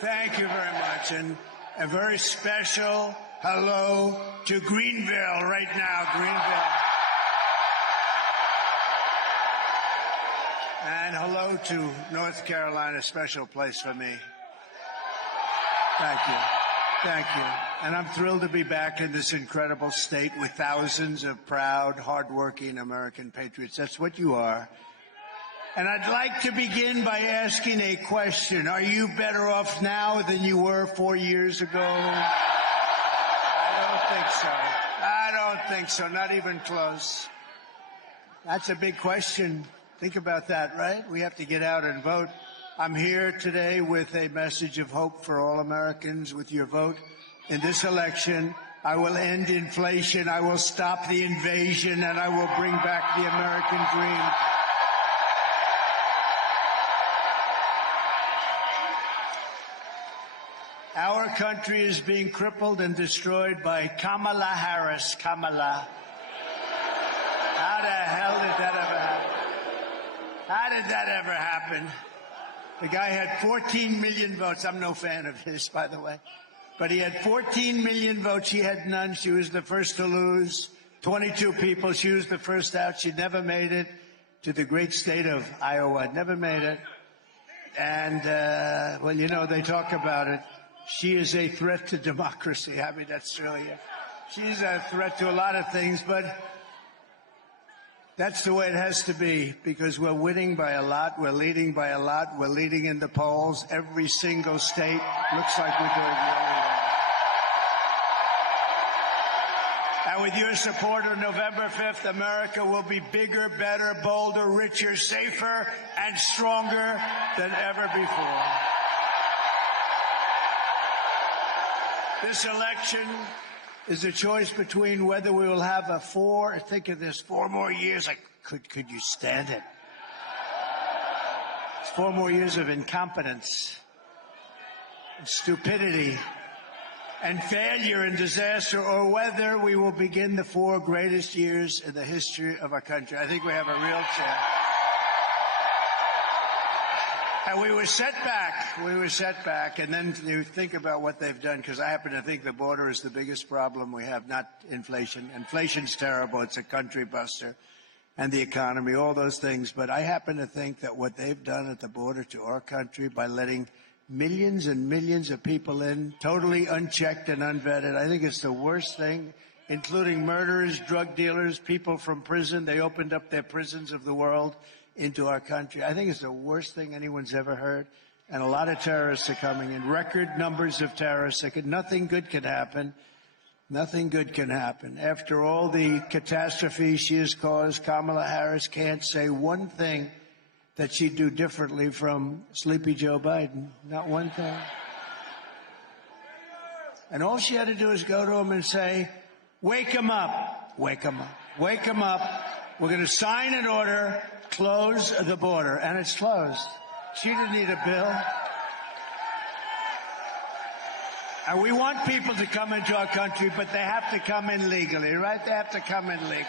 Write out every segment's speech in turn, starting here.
Thank you very much. And a very special hello to Greenville right now, Greenville. And hello to North Carolina, a special place for me. Thank you. Thank you. And I'm thrilled to be back in this incredible state with thousands of proud, hardworking American patriots. That's what you are. And I'd like to begin by asking a question. Are you better off now than you were 4 years ago? I don't think so. I don't think so. Not even close. That's a big question. Think about that, right? We have to get out and vote. I'm here today with a message of hope for all Americans. With your vote in this election, I will end inflation, I will stop the invasion, and I will bring back the American dream. Our country is being crippled and destroyed by Kamala Harris. Kamala. How the hell did that ever happen? How did that ever happen? The guy had 14 million votes. I'm no fan of his, by the way. But he had 14 million votes. She had none. She was the first to lose. 22 people. She was the first out. She never made it to the great state of Iowa. Never made it. And, well, you know, they talk about it. She is a threat to democracy. I mean, that's really it. She's a threat to a lot of things, but that's the way it has to be, because we're winning by a lot. We're leading by a lot. We're leading in the polls. Every single state looks like we're doing really well. And with your support on November 5th, America will be bigger, better, bolder, richer, safer, and stronger than ever before. This election is a choice between whether we will have think of this, 4 more years. Could you stand it? It's 4 more years of incompetence, and stupidity, and failure and disaster, or whether we will begin the 4 greatest years in the history of our country. I think we have a real chance. And we were set back, and then you think about what they've done, because I happen to think the border is the biggest problem we have, not inflation. Inflation's terrible. It's a country buster. And the economy, all those things. But I happen to think that what they've done at the border to our country by letting millions and millions of people in, totally unchecked and unvetted, I think it's the worst thing, including murderers, drug dealers, people from prison. They opened up their prisons of the world into our country. I think it's the worst thing anyone's ever heard. And a lot of terrorists are coming in, record numbers of terrorists. Nothing good can happen. Nothing good can happen. After all the catastrophe she has caused, Kamala Harris can't say one thing that she'd do differently from Sleepy Joe Biden. Not one thing. And all she had to do is go to him and say, wake him up, wake him up, wake him up. We're going to sign an order, close the border. And it's closed. She didn't need a bill. And we want people to come into our country, but they have to come in legally, right? They have to come in legally.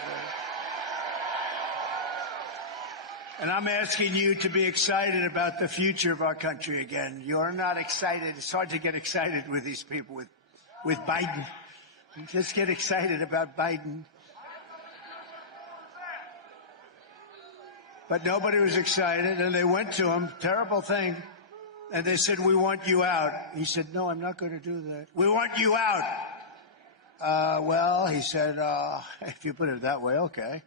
And I'm asking you to be excited about the future of our country again. You're not excited. It's hard to get excited with these people, with Biden. Just get excited about Biden. But nobody was excited, and they went to him, terrible thing, and they said, we want you out. He said, no, I'm not going to do that. We want you out. Well, he said, if you put it that way, okay.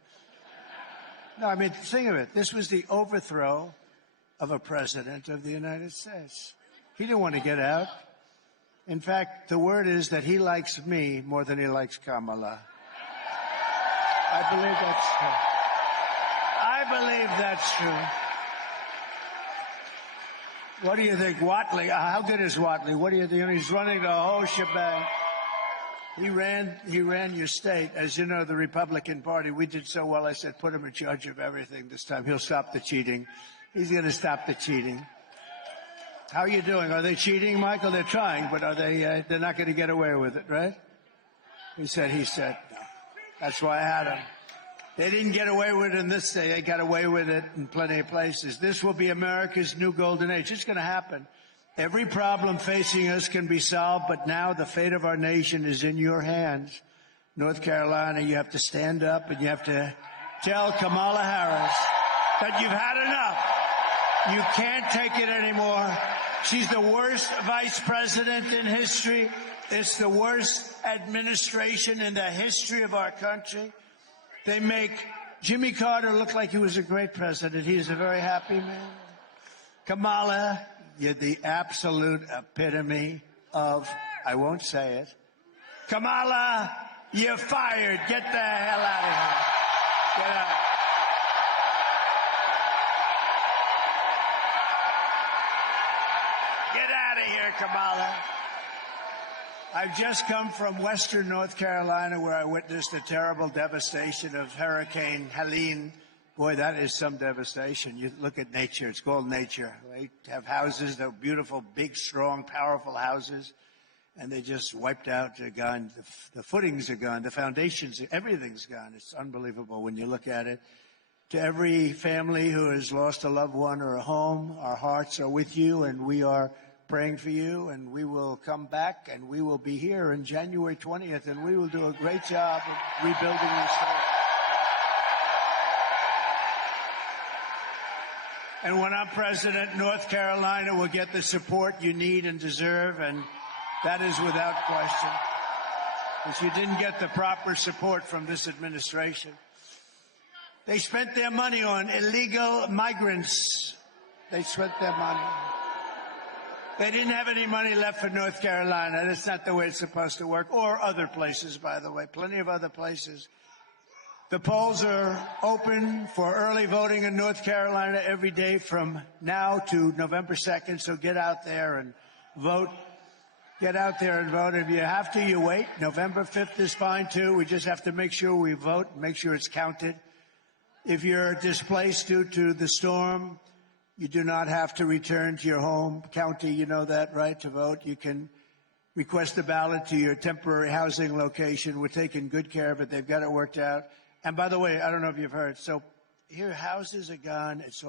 No, I mean, think of it. This was the overthrow of a president of the United States. He didn't want to get out. In fact, the word is that he likes me more than he likes Kamala. I believe that's true. I believe that's true. What do you think, Watley? How good is Watley? What do you think? He's running the whole shebang. He ran your state. As you know, the Republican Party, we did so well. I said, put him in charge of everything this time. He'll stop the cheating. He's going to stop the cheating. How are you doing? Are they cheating, Michael? They're trying, but are they? They're not going to get away with it, right? He said. No. That's why I had him. They didn't get away with it in this state. They got away with it in plenty of places. This will be America's new golden age. It's going to happen. Every problem facing us can be solved, but now the fate of our nation is in your hands. North Carolina, you have to stand up and you have to tell Kamala Harris that you've had enough. You can't take it anymore. She's the worst vice president in history. It's the worst administration in the history of our country. They make Jimmy Carter look like he was a great president. He's a very happy man. Kamala, you're the absolute epitome of, I won't say it. Kamala, you're fired. Get the hell out of here. Get out. Get out of here, Kamala. I've just come from western North Carolina where I witnessed the terrible devastation of Hurricane Helene. Boy, that is some devastation. You look at nature. It's called nature. They have houses. They're beautiful, big, strong, powerful houses. And they just wiped out. They're gone. The footings are gone. The foundations, everything's gone. It's unbelievable when you look at it. To every family who has lost a loved one or a home, our hearts are with you, and we are praying for you. And we will come back, and we will be here on January 20th, and we will do a great job of rebuilding this state. And when I'm president, North Carolina will get the support you need and deserve, and that is without question. Because you didn't get the proper support from this administration. They spent their money on illegal migrants. They spent their money. They didn't have any money left for North Carolina. That's not the way it's supposed to work. Or other places, by the way. Plenty of other places. The polls are open for early voting in North Carolina every day from now to November 2nd. So get out there and vote. Get out there and vote. If you have to, you wait. November 5th is fine, too. We just have to make sure we vote, make sure it's counted. If you're displaced due to the storm, you do not have to return to your home county. You know that, right, to vote. You can request a ballot to your temporary housing location. We're taking good care of it. They've got it worked out. And by the way, I don't know if you've heard, so here houses are gone. It's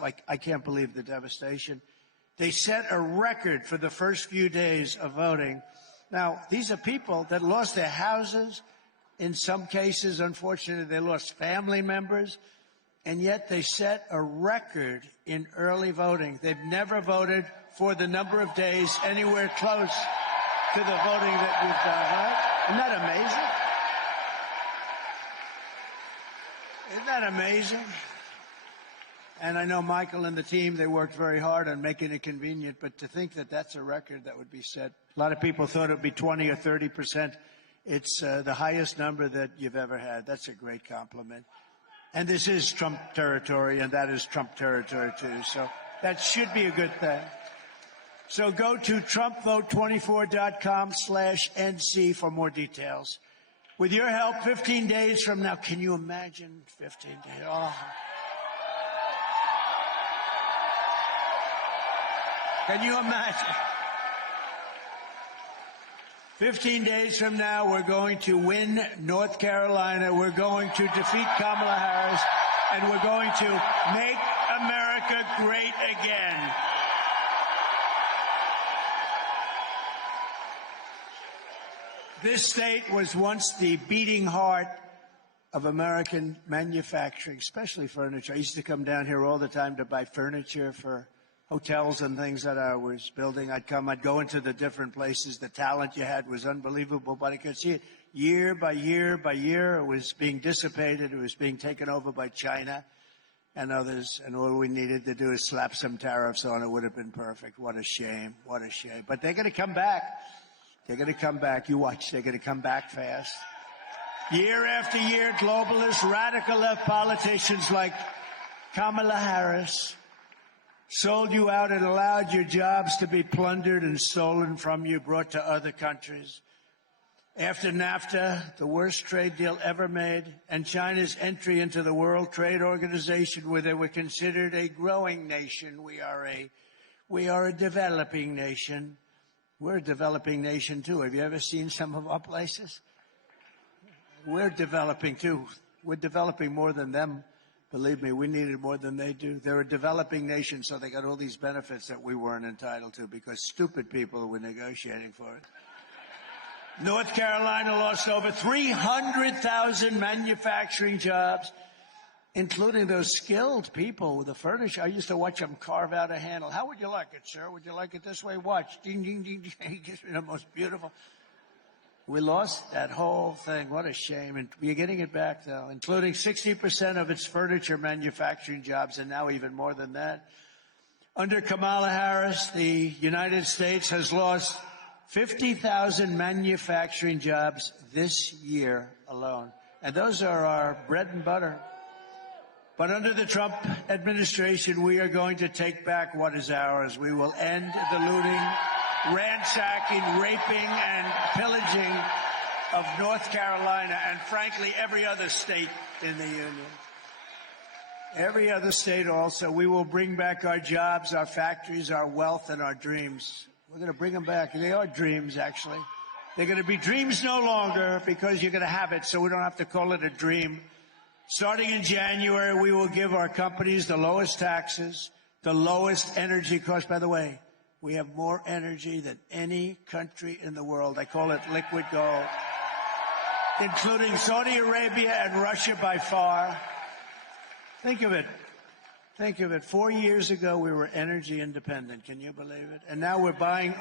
like, I can't believe the devastation. They set a record for the first few days of voting. Now, these are people that lost their houses. In some cases, unfortunately, they lost family members. And yet they set a record in early voting. They've never voted for the number of days anywhere close to the voting that we've done, right? Isn't that amazing? Isn't that amazing? And I know Michael and the team, they worked very hard on making it convenient, but to think that that's a record that would be set. A lot of people thought it would be 20 or 30%. It's the highest number that you've ever had. That's a great compliment. And this is Trump territory, and that is Trump territory, too. So that should be a good thing. So go to TrumpVote24.com/NC for more details. With your help, 15 days from now, can you imagine 15 days? Oh. Can you imagine? 15 days from now, we're going to win North Carolina. We're going to defeat Kamala Harris, and we're going to make America great again. This state was once the beating heart of American manufacturing, especially furniture. I used to come down here all the time to buy furniture for hotels and things that I was building. I'd go into the different places. The talent you had was unbelievable, but I could see it year by year by year. It was being dissipated. It was being taken over by China and others, and all we needed to do is slap some tariffs on it. Would have been perfect. What a shame. What a shame. But they're going to come back. They're going to come back. You watch. They're going to come back fast. Year after year, globalist, radical left politicians like Kamala Harris sold you out and allowed your jobs to be plundered and stolen from you, brought to other countries. After NAFTA, the worst trade deal ever made, and China's entry into the World Trade Organization, where they were considered a growing nation. We are a developing nation. We're a developing nation, too. Have you ever seen some of our places? We're developing, too. We're developing more than them. Believe me, we need it more than they do. They're a developing nation, so they got all these benefits that we weren't entitled to because stupid people were negotiating for it. North Carolina lost over 300,000 manufacturing jobs, including those skilled people with the furniture. I used to watch them carve out a handle. How would you like it, sir? Would you like it this way? Watch. Ding, ding, ding, ding. The most beautiful. We lost that whole thing. What a shame. And we're getting it back, though, including 60% of its furniture manufacturing jobs, and now even more than that. Under Kamala Harris, the United States has lost 50,000 manufacturing jobs this year alone. And those are our bread and butter. But under the Trump administration, we are going to take back what is ours. We will end the looting, ransacking, raping, and pillaging of North Carolina and, frankly, every other state in the Union. Every other state also. We will bring back our jobs, our factories, our wealth, and our dreams. We're going to bring them back. They are dreams, actually. They're going to be dreams no longer because you're going to have it, so we don't have to call it a dream. Starting in January, we will give our companies the lowest taxes, the lowest energy costs. By the way, we have more energy than any country in the world. I call it liquid gold, including Saudi Arabia and Russia by far. Think of it. Think of it. 4 years ago, we were energy independent. Can you believe it? And now we're buying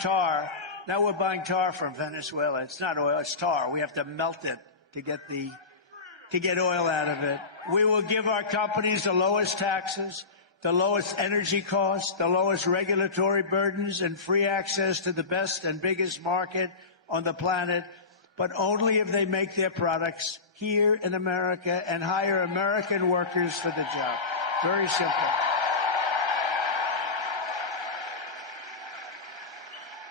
tar. Now we're buying tar from Venezuela. It's not oil, it's tar. We have to melt it to get oil out of it. We will give our companies the lowest taxes, the lowest energy costs, the lowest regulatory burdens, and free access to the best and biggest market on the planet, but only if they make their products here in America and hire American workers for the job. Very simple.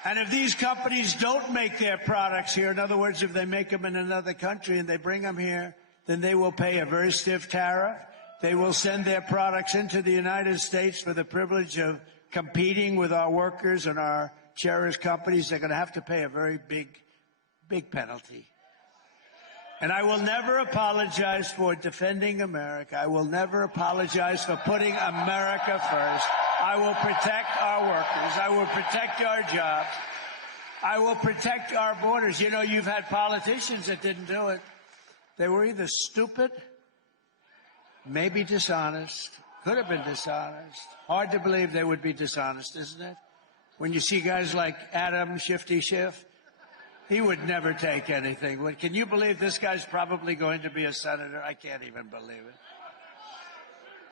And if these companies don't make their products here, in other words, if they make them in another country and they bring them here, then they will pay a very stiff tariff. They will send their products into the United States for the privilege of competing with our workers and our cherished companies. They're going to have to pay a very big penalty. And I will never apologize for defending America. I will never apologize for putting America first. I will protect our workers. I will protect our jobs. I will protect our borders. You know, you've had politicians that didn't do it. They were either stupid, maybe dishonest, could have been dishonest. Hard to believe they would be dishonest, isn't it? When you see guys like Adam Shifty Schiff, he would never take anything. Can you believe this guy's probably going to be a senator? I can't even believe it.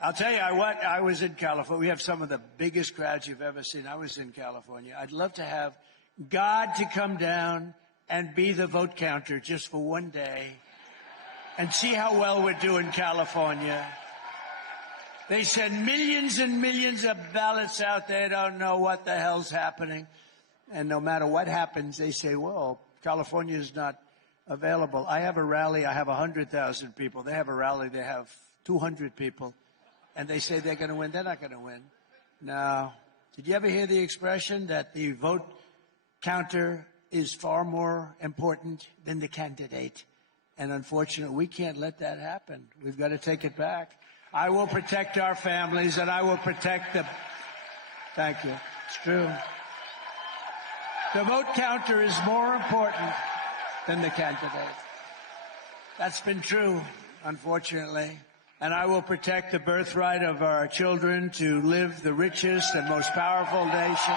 I'll tell you what, I was in California. We have some of the biggest crowds you've ever seen. I was in California. I'd love to have God to come down and be the vote counter just for one day and see how well we're doing in California. They send millions and millions of ballots out. They don't know what the hell's happening. And no matter what happens, they say, well, California is not available. I have a rally. I have 100,000 people. They have a rally. They have 200 people. And they say they're going to win. They're not going to win. No. Did you ever hear the expression that the vote counter is far more important than the candidate? And unfortunately, we can't let that happen. We've got to take it back. I will protect our families, and I will protect the... Thank you. It's true. The vote counter is more important than the candidate. That's been true, unfortunately. And I will protect the birthright of our children to live the richest and most powerful nation.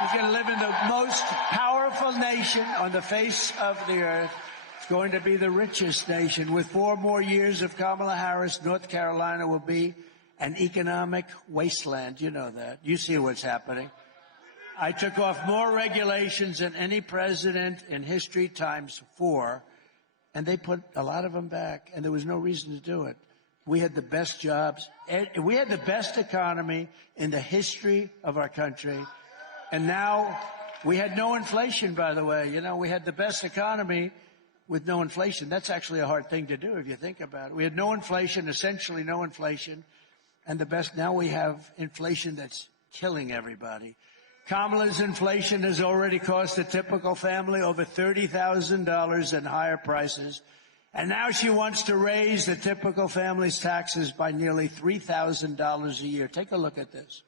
He's going to live in the most powerful nation on the face of the earth. It's going to be the richest nation. With 4 more years of Kamala Harris, North Carolina will be an economic wasteland. You know that. You see what's happening. I took off more regulations than any president in history ×4, and they put a lot of them back, and there was no reason to do it. We had the best jobs. We had the best economy in the history of our country. And now we had no inflation, by the way. You know, we had the best economy with no inflation. That's actually a hard thing to do if you think about it. We had no inflation, essentially no inflation. And the best, now we have inflation that's killing everybody. Kamala's inflation has already cost a typical family over $30,000 in higher prices. And now she wants to raise the typical family's taxes by nearly $3,000 a year. Take a look at this.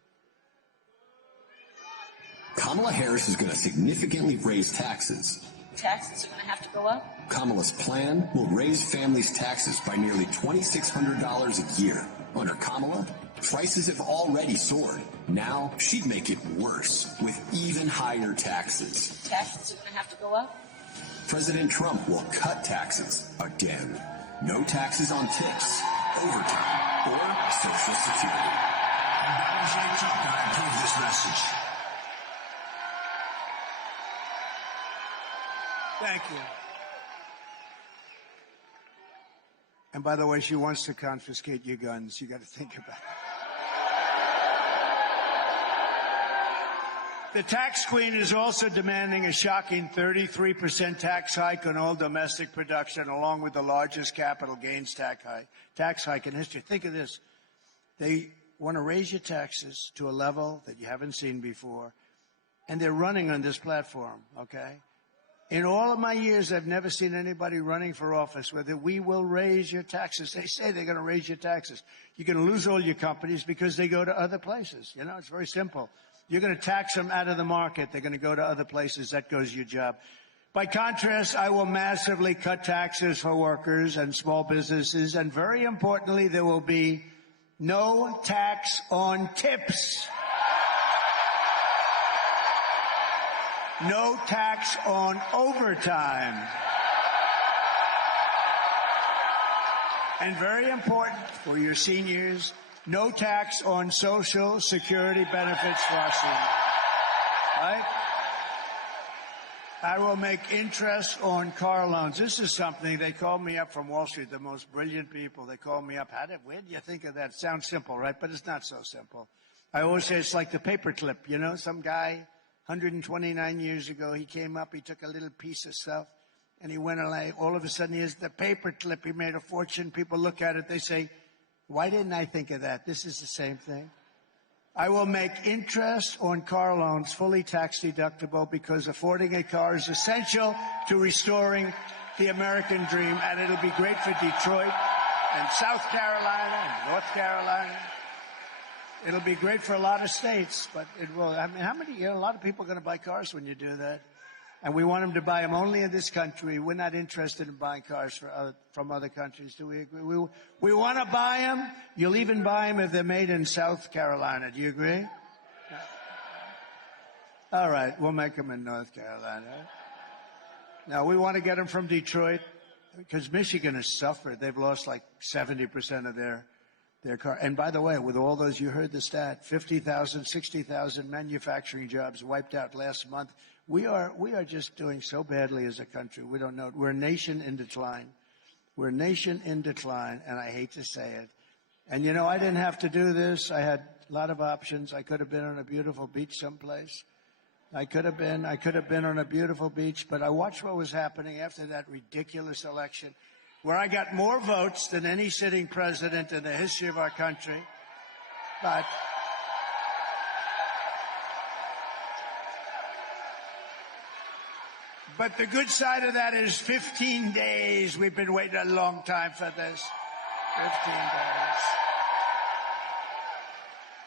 Kamala Harris is going to significantly raise taxes. Taxes are going to have to go up? Kamala's plan will raise families' taxes by nearly $2,600 a year. Under Kamala, prices have already soared. Now she'd make it worse with even higher taxes. Taxes are going to have to go up? President Trump will cut taxes again. No taxes on tips, overtime, or Social Security. Donald J. Trump, I approve this message. Thank you. And by the way, she wants to confiscate your guns. You got to think about it. The tax queen is also demanding a shocking 33% tax hike on all domestic production, along with the largest capital gains tax hike in history. Think of this. They want to raise your taxes to a level that you haven't seen before, and they're running on this platform, okay? In all of my years, I've never seen anybody running for office with it. We will raise your taxes. They say they're going to raise your taxes. You're going to lose all your companies because they go to other places. You know, it's very simple. You're going to tax them out of the market. They're going to go to other places. That goes your job. By contrast, I will massively cut taxes for workers and small businesses. And very importantly, there will be no tax on tips. No tax on overtime. And very important for your seniors, no tax on Social Security benefits for our seniors. Right? I will make interest on car loans. This is something, they called me up from Wall Street, the most brilliant people. They called me up. Where do you think of that? Sounds simple, right? But it's not so simple. I always say it's like the paperclip. You know, some guy, 129 years ago, he came up, he took a little piece of stuff, and he went away. All of a sudden, he has the paperclip. He made a fortune. People look at it. They say, why didn't I think of that? This is the same thing. I will make interest on car loans fully tax deductible because affording a car is essential to restoring the American dream, and it'll be great for Detroit and South Carolina and North Carolina. It'll be great for a lot of states, but it will. I mean, a lot of people are going to buy cars when you do that. And we want them to buy them only in this country. We're not interested in buying cars from other countries. Do we agree? We want to buy them. You'll even buy them if they're made in South Carolina. Do you agree? All right, we'll make them in North Carolina. Now, we want to get them from Detroit because Michigan has suffered. They've lost like 70% of their car. And by the way, with all those, you heard the stat, 50,000, 60,000 manufacturing jobs wiped out last month. We are just doing so badly as a country. We don't know it. We're a nation in decline. We're a nation in decline, and I hate to say it. And, you know, I didn't have to do this. I had a lot of options. I could have been on a beautiful beach someplace. I could have been on a beautiful beach, but I watched what was happening after that ridiculous election, where I got more votes than any sitting president in the history of our country. But the good side of that is 15 days. We've been waiting a long time for this. 15 days.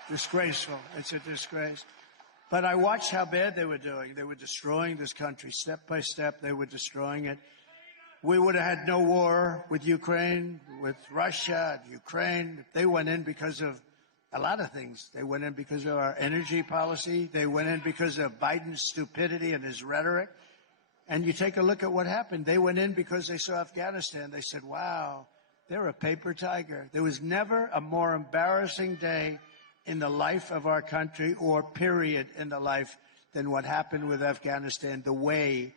Disgraceful. It's a disgrace. But I watched how bad they were doing. They were destroying this country step by step. They were destroying it. We would have had no war with Ukraine, with Russia, Ukraine. They went in because of a lot of things. They went in because of our energy policy. They went in because of Biden's stupidity and his rhetoric. And you take a look at what happened. They went in because they saw Afghanistan. They said, wow, they're a paper tiger. There was never a more embarrassing day in the life of our country or period in the life than what happened with Afghanistan, the way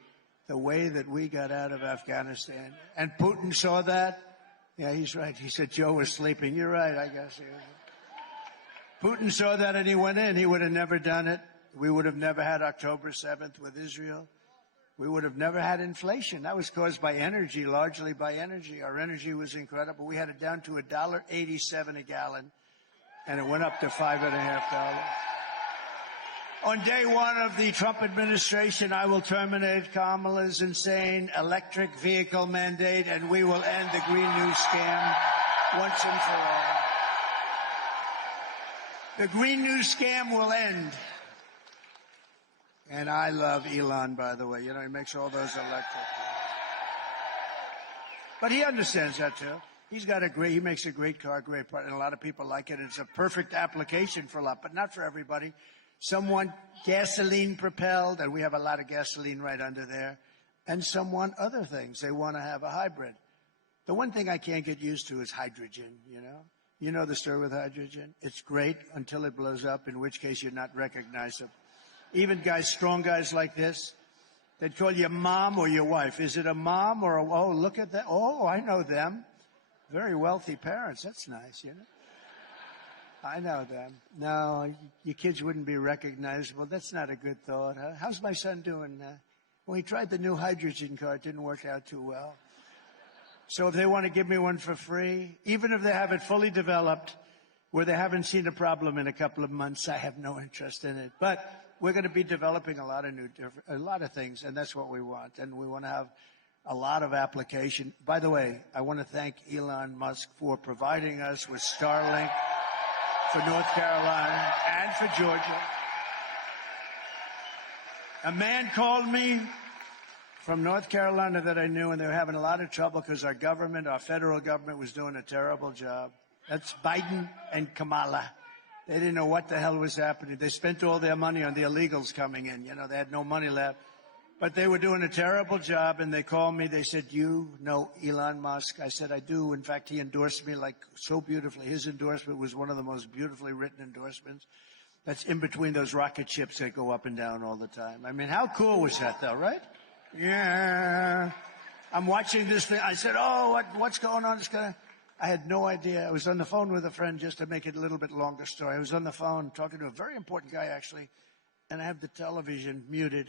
that we got out of Afghanistan. And Putin saw that. Yeah, he's right. He said Joe was sleeping. You're right, I guess. Putin saw that and he went in. He would have never done it. We would have never had October 7th with Israel. We would have never had inflation. That was caused by energy, largely by energy. Our energy was incredible. We had it down to $1.87 a gallon, and it went up to $5.50. On day one of the Trump administration, I will terminate Kamala's insane electric vehicle mandate, and we will end the Green New scam once and for all. The Green New scam will end. And I love Elon, by the way. You know, he makes all those electric. But he understands that, too. He makes a great car, great part, and a lot of people like it. It's a perfect application for a lot, but not for everybody. Some want gasoline propelled, and we have a lot of gasoline right under there. And some want other things. They want to have a hybrid. The one thing I can't get used to is hydrogen, you know? You know the story with hydrogen? It's great until it blows up, in which case you're not recognizable. Even guys, strong guys like this, they'd call you mom or your wife. Is it a mom or oh, look at that. Oh, I know them. Very wealthy parents. That's nice, you know? I know them. No, your kids wouldn't be recognizable. That's not a good thought. Huh? How's my son doing? Well, he tried the new hydrogen car. It didn't work out too well. So if they want to give me one for free, even if they have it fully developed, where they haven't seen a problem in a couple of months, I have no interest in it. But we're going to be developing a lot of things, and that's what we want. And we want to have a lot of application. By the way, I want to thank Elon Musk for providing us with Starlink for North Carolina and for Georgia. A man called me from North Carolina that I knew, and they were having a lot of trouble because our government, our federal government, was doing a terrible job. That's Biden and Kamala. They didn't know what the hell was happening. They spent all their money on the illegals coming in. You know, they had no money left. But they were doing a terrible job, and they called me. They said, you know Elon Musk? I said, I do. In fact, he endorsed me like so beautifully. His endorsement was one of the most beautifully written endorsements. That's in between those rocket ships that go up and down all the time. I mean, how cool was that, though, right? Yeah. I'm watching this thing. I said, oh, what's going on? I had no idea. I was on the phone with a friend, just to make it a little bit longer story. I was on the phone talking to a very important guy, actually, and I have the television muted.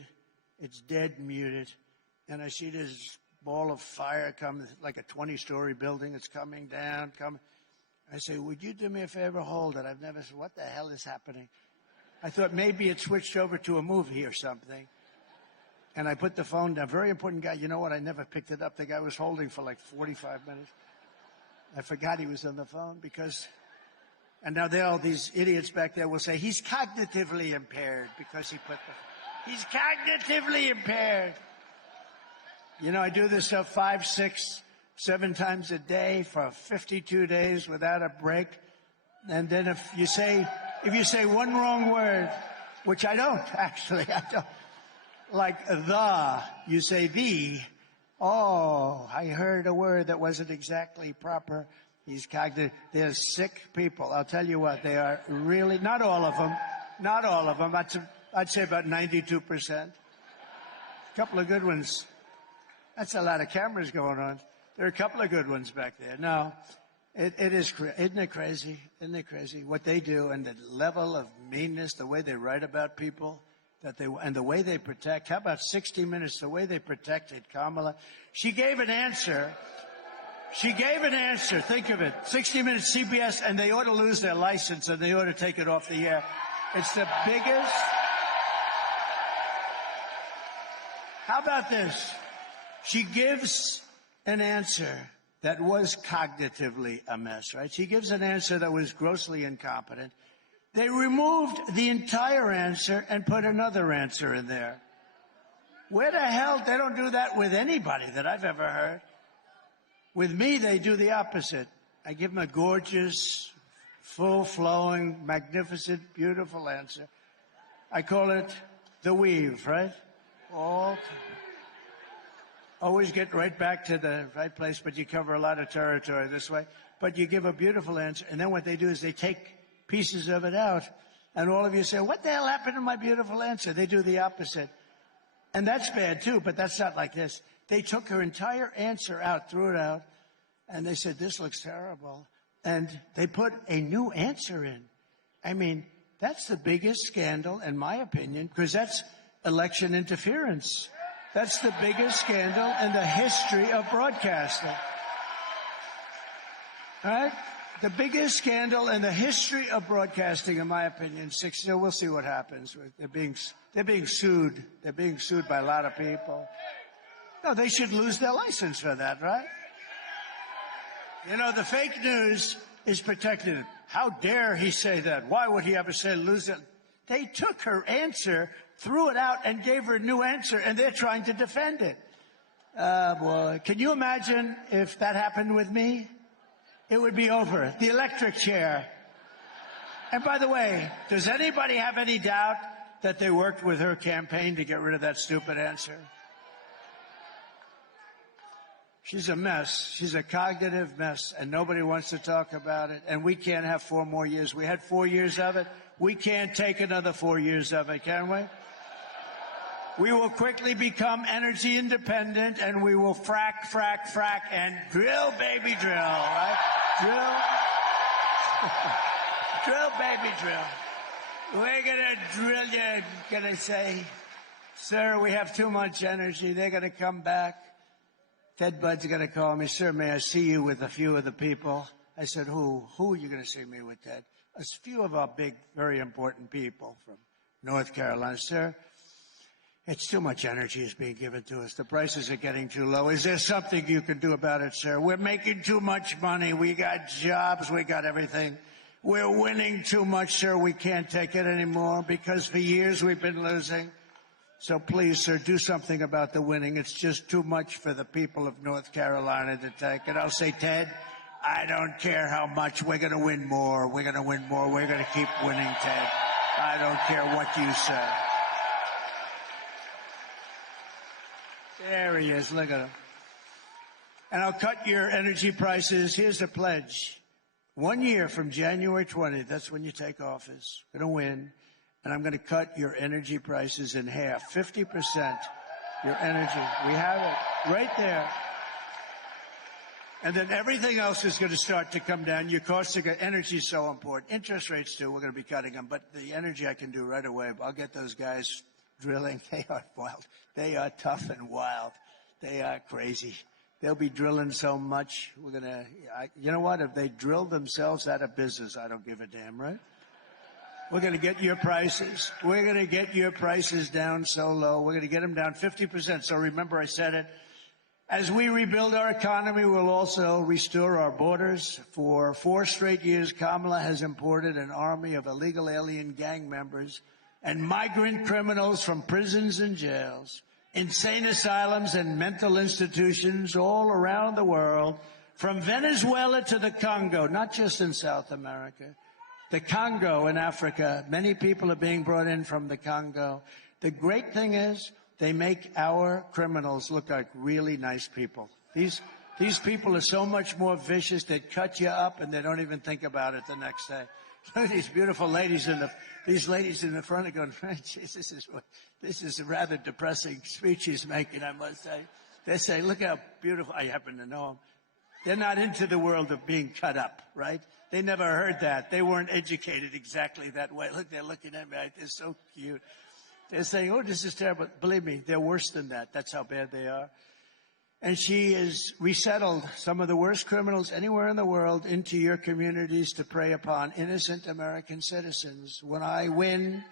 It's dead muted. And I see this ball of fire come, like a 20-story building. It's coming down, coming. I say, would you do me a favor? Hold it. I've never said, what the hell is happening? I thought maybe it switched over to a movie or something. And I put the phone down. Very important guy. You know what? I never picked it up. The guy was holding for like 45 minutes. I forgot he was on the phone because, and now all these idiots back there will say, he's cognitively impaired because he put he's cognitively impaired. You know, I do this stuff 5, 6, 7 times a day for 52 days without a break. And then if you say one wrong word, which I don't, actually, I don't, like you say the. Oh, I heard a word that wasn't exactly proper. He's cognitive. They're sick people. I'll tell you what, they are really, not all of them. I'd say about 92%. A couple of good ones. That's a lot of cameras going on. There are a couple of good ones back there. No, it is, isn't it crazy? Isn't it crazy what they do and the level of meanness, the way they write about people? And the way they protect. How about 60 Minutes, the way they protected Kamala? She gave an answer. Think of it. 60 Minutes, CBS, and they ought to lose their license and they ought to take it off the air. It's the biggest. How about this? She gives an answer that was cognitively a mess, right? She gives an answer that was grossly incompetent. They removed the entire answer and put another answer in there. Where the hell? They don't do that with anybody that I've ever heard. With me, they do the opposite. I give them a gorgeous, full-flowing, magnificent, beautiful answer. I call it the weave, right? Always get right back to the right place, but you cover a lot of territory this way. But you give a beautiful answer, and then what they do is they take pieces of it out, and all of you say, what the hell happened to my beautiful answer? They do the opposite. And that's bad too, but that's not like this. They took her entire answer out, threw it out, and they said, this looks terrible. And they put a new answer in. I mean, that's the biggest scandal, in my opinion, because that's election interference. That's the biggest scandal in the history of broadcasting. All right? The biggest scandal in the history of broadcasting, in my opinion. We'll see what happens. They're being sued. They're being sued by a lot of people. No, they should lose their license for that, right? You know, the fake news is protected. How dare he say that? Why would he ever say lose it? They took her answer, threw it out, and gave her a new answer, and they're trying to defend it. Boy, can you imagine if that happened with me? It would be over. The electric chair. And by the way, does anybody have any doubt that they worked with her campaign to get rid of that stupid answer? She's a mess. She's a cognitive mess, and nobody wants to talk about it. And we can't have 4 more years. We had 4 years of it. We can't take another 4 years of it, can we? We will quickly become energy independent, and we will frack, and drill, baby, drill, right? Drill. Drill, baby, drill. We're gonna drill you, gonna say, sir, we have too much energy. They're gonna come back. Ted Budd's gonna call me, sir, may I see you with a few of the people? I said, who? Who are you gonna see me with, Ted? A few of our big, very important people from North Carolina. Sir, it's too much energy is being given to us. The prices are getting too low. Is there something you can do about it, sir? We're making too much money. We got jobs. We got everything. We're winning too much, sir. We can't take it anymore because for years we've been losing. So please, sir, do something about the winning. It's just too much for the people of North Carolina to take. And I'll say, Ted, I don't care how much. We're going to win more. We're going to win more. We're going to keep winning, Ted. I don't care what you say. There he is. Look at him. And I'll cut your energy prices. Here's the pledge. 1 year from January 20th, that's when you take office. Going to win. And I'm going to cut your energy prices in half. 50% your energy. We have it right there. And then everything else is going to start to come down. Your costs are energy is so important. Interest rates, too, we're going to be cutting them. But the energy I can do right away. I'll get those guys drilling. They are wild. They are tough and wild. They are crazy. They'll be drilling so much. We're going to, you know what? If they drill themselves out of business, I don't give a damn, right? We're going to get your prices. We're going to get your prices down so low. We're going to get them down 50%. So remember, I said it. As we rebuild our economy, we'll also restore our borders. For 4 straight years, Kamala has imported an army of illegal alien gang members and migrant criminals from prisons and jails, insane asylums and mental institutions all around the world, from Venezuela to the Congo, not just in South America. The Congo in Africa, many people are being brought in from the Congo. The great thing is they make our criminals look like really nice people. These people are so much more vicious. They cut you up and they don't even think about it the next day. Look at these beautiful ladies these ladies in the front are going, Jesus, this is a rather depressing speech he's making, I must say. They say, look how beautiful. I happen to know them. They're not into the world of being cut up, right? They never heard that. They weren't educated exactly that way. Look, they're looking at me. They're so cute. They're saying, oh, this is terrible. Believe me, they're worse than that. That's how bad they are. And she has resettled some of the worst criminals anywhere in the world into your communities to prey upon innocent American citizens. When I win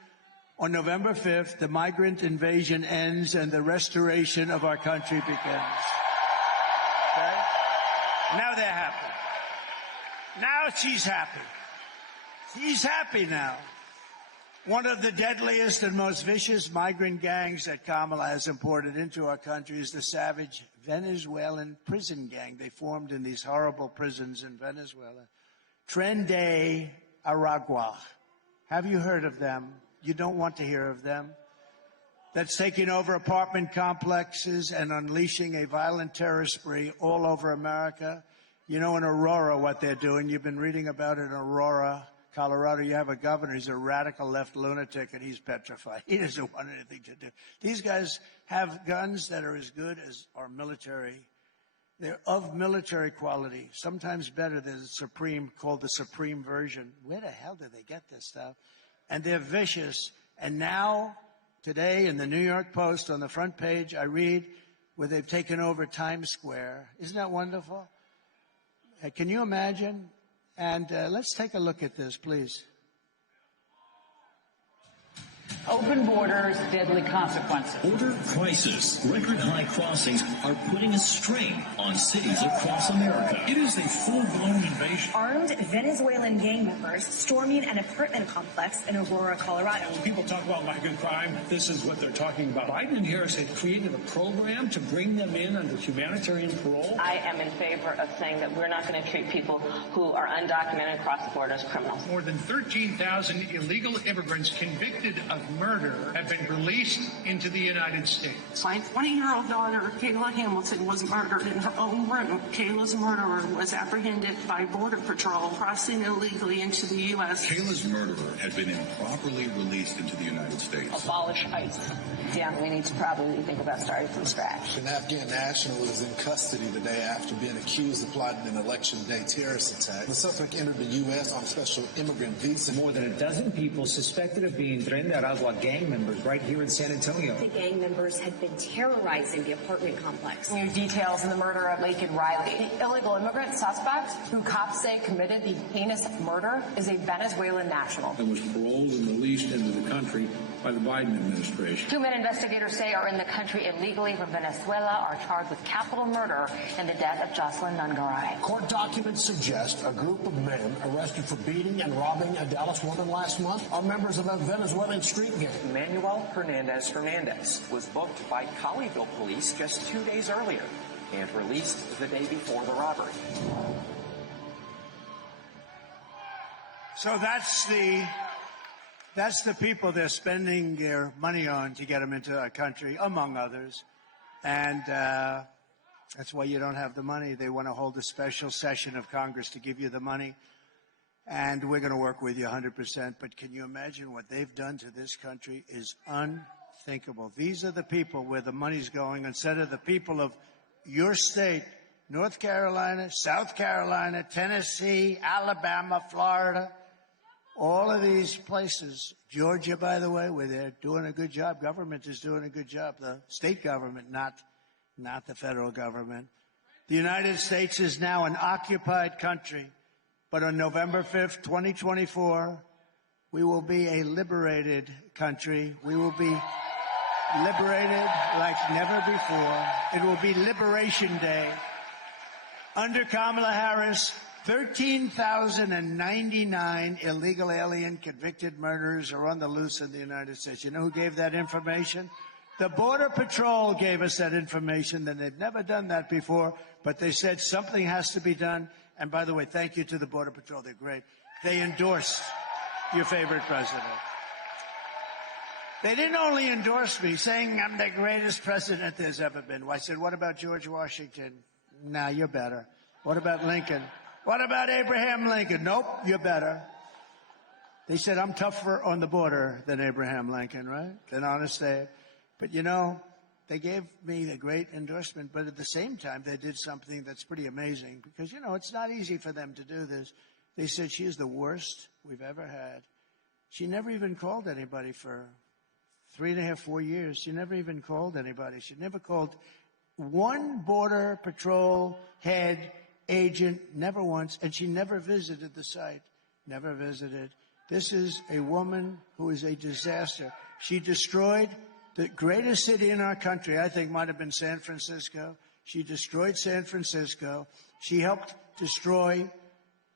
on November 5th, the migrant invasion ends and the restoration of our country begins. Okay? Now they're happy. Now she's happy. She's happy now. One of the deadliest and most vicious migrant gangs that Kamala has imported into our country is the savage Venezuelan prison gang. They formed in these horrible prisons in Venezuela. Tren de Aragua. Have you heard of them? You don't want to hear of them. That's taking over apartment complexes and unleashing a violent terror spree all over America. You know, in Aurora, what they're doing. You've been reading about it in Aurora, Colorado. You have a governor. He's a radical left lunatic, and he's petrified. He doesn't want anything to do. These guys have guns that are as good as our military. They're of military quality, sometimes better than the Supreme, called the Supreme version. Where the hell did they get this stuff? And they're vicious. And now, today, in the New York Post, on the front page, I read where they've taken over Times Square. Isn't that wonderful? Can you imagine? And let's take a look at this, please. Open borders, deadly consequences. Border crisis. Record high crossings are putting a strain on cities across America. It is a full-blown invasion. Armed Venezuelan gang members storming an apartment complex in Aurora, Colorado. When people talk about lack of crime, this is what they're talking about. Biden and Harris had created a program to bring them in under humanitarian parole. I am in favor of saying that we're not going to treat people who are undocumented across the border as criminals. More than 13,000 illegal immigrants convicted of murder have been released into the United States. My 20-year-old daughter, Kayla Hamilton, was murdered in her own room. Kayla's murderer was apprehended by Border Patrol crossing illegally into the U.S. Kayla's murderer had been improperly released into the United States. Abolish ICE. Yeah, we need to probably think about starting from scratch. An Afghan national is in custody today after being accused of plotting an election day terrorist attack. The suspect entered the U.S. on a special immigrant visa. More than a dozen people suspected of being Tren de Aragua gang members right here in San Antonio. The gang members had been terrorizing the apartment complex. New details in the murder of Laken Riley. The illegal immigrant suspect, who cops say committed the heinous murder, is a Venezuelan national. And was paroled and released into the country by the Biden administration. 2 men investigators say are in the country illegally from Venezuela are charged with capital murder in the death of Jocelyn Nungaray. Court documents suggest a group of men arrested for beating and robbing a Dallas woman last month are members of a Venezuelan street gang. Manuel Hernandez was booked by Colleyville police just 2 days earlier and released the day before the robbery. So that's the people they're spending their money on to get them into our country, among others. And that's why you don't have the money. They want to hold a special session of Congress to give you the money. And we're going to work with you 100%. But can you imagine what they've done to this country is unthinkable. These are the people where the money's going instead of the people of your state, North Carolina, South Carolina, Tennessee, Alabama, Florida. All of these places, Georgia, by the way, where they're doing a good job. Government is doing a good job. The state government, not the federal government. The United States is now an occupied country. But on November 5th, 2024, we will be a liberated country. We will be liberated like never before. It will be Liberation Day. Under Kamala Harris, 13,099 illegal alien convicted murderers are on the loose in the United States. You know who gave that information? The Border Patrol gave us that information. And they've never done that before, but they said something has to be done. And by the way, thank you to the Border Patrol. They're great. They endorsed your favorite president. They didn't only endorse me, saying I'm the greatest president there's ever been. I said, what about George Washington? Nah, you're better. What about Lincoln? What about Abraham Lincoln? Nope, you're better. They said I'm tougher on the border than Abraham Lincoln, right? Than Honest Abe. But you know, they gave me a great endorsement, but at the same time, they did something that's pretty amazing because, you know, it's not easy for them to do this. They said she is the worst we've ever had. She never even called anybody for 3.5, 4 years. She never even called anybody. She never called one Border Patrol head, agent, never once, and she never visited the site. Never visited. This is a woman who is a disaster. She destroyed the greatest city in our country, I think, might have been San Francisco. She destroyed San Francisco. She helped destroy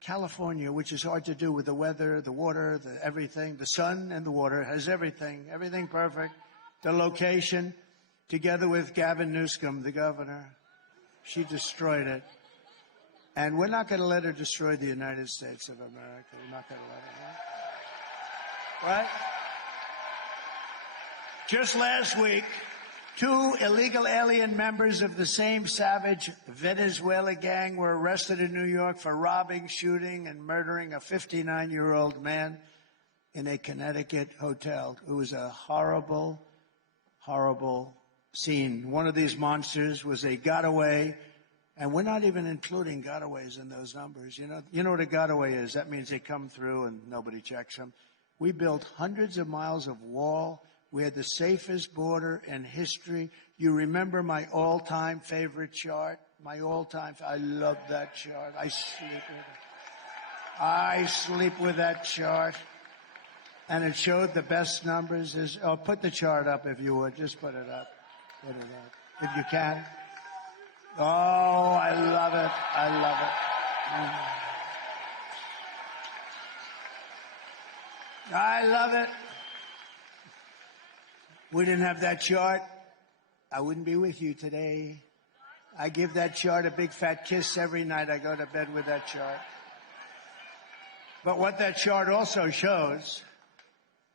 California, which is hard to do with the weather, the water, the everything. The sun and the water has everything, everything perfect. The location, together with Gavin Newsom, the governor, she destroyed it. And we're not going to let her destroy the United States of America. We're not going to let her. Right? Just last week, 2 illegal alien members of the same savage Venezuela gang were arrested in New York for robbing, shooting, and murdering a 59-year-old man in a Connecticut hotel. It was a horrible, horrible scene. One of these monsters was a gotaway, and we're not even including gotaways in those numbers. You know what a gotaway is? That means they come through and nobody checks them. We built hundreds of miles of wall. We had the safest border in history. You remember my all-time favorite chart? I love that chart. I sleep with it. I sleep with that chart. And it showed the best numbers. Put the chart up if you would. Just put it up. Put it up. If you can. Oh, I love it. I love it. I love it. We didn't have that chart, I wouldn't be with you today. I give that chart a big fat kiss every night I go to bed with that chart. But what that chart also shows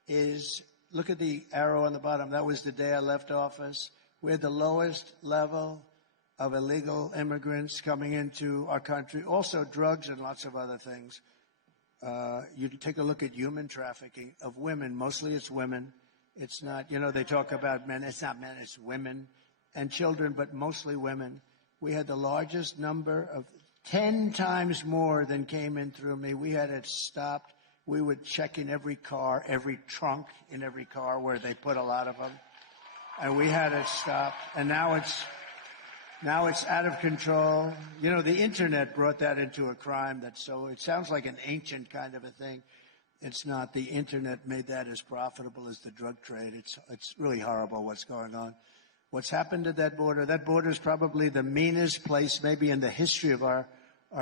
is, look at the arrow on the bottom. That was the day I left office. We're the lowest level of illegal immigrants coming into our country. Also drugs and lots of other things. You take a look at human trafficking of women. Mostly it's women. It's not, they talk about men. It's not men, it's women and children, but mostly women. We had the largest number of 10 times more than came in through me. We had it stopped. We would check in every car, every trunk in every car where they put a lot of them. And we had it stopped. And now it's out of control. The internet brought that into a crime. It sounds like an ancient kind of a thing. It's not. The internet made that as profitable as the drug trade. It's really horrible what's going on. What's happened to that border is probably the meanest place maybe in the history of our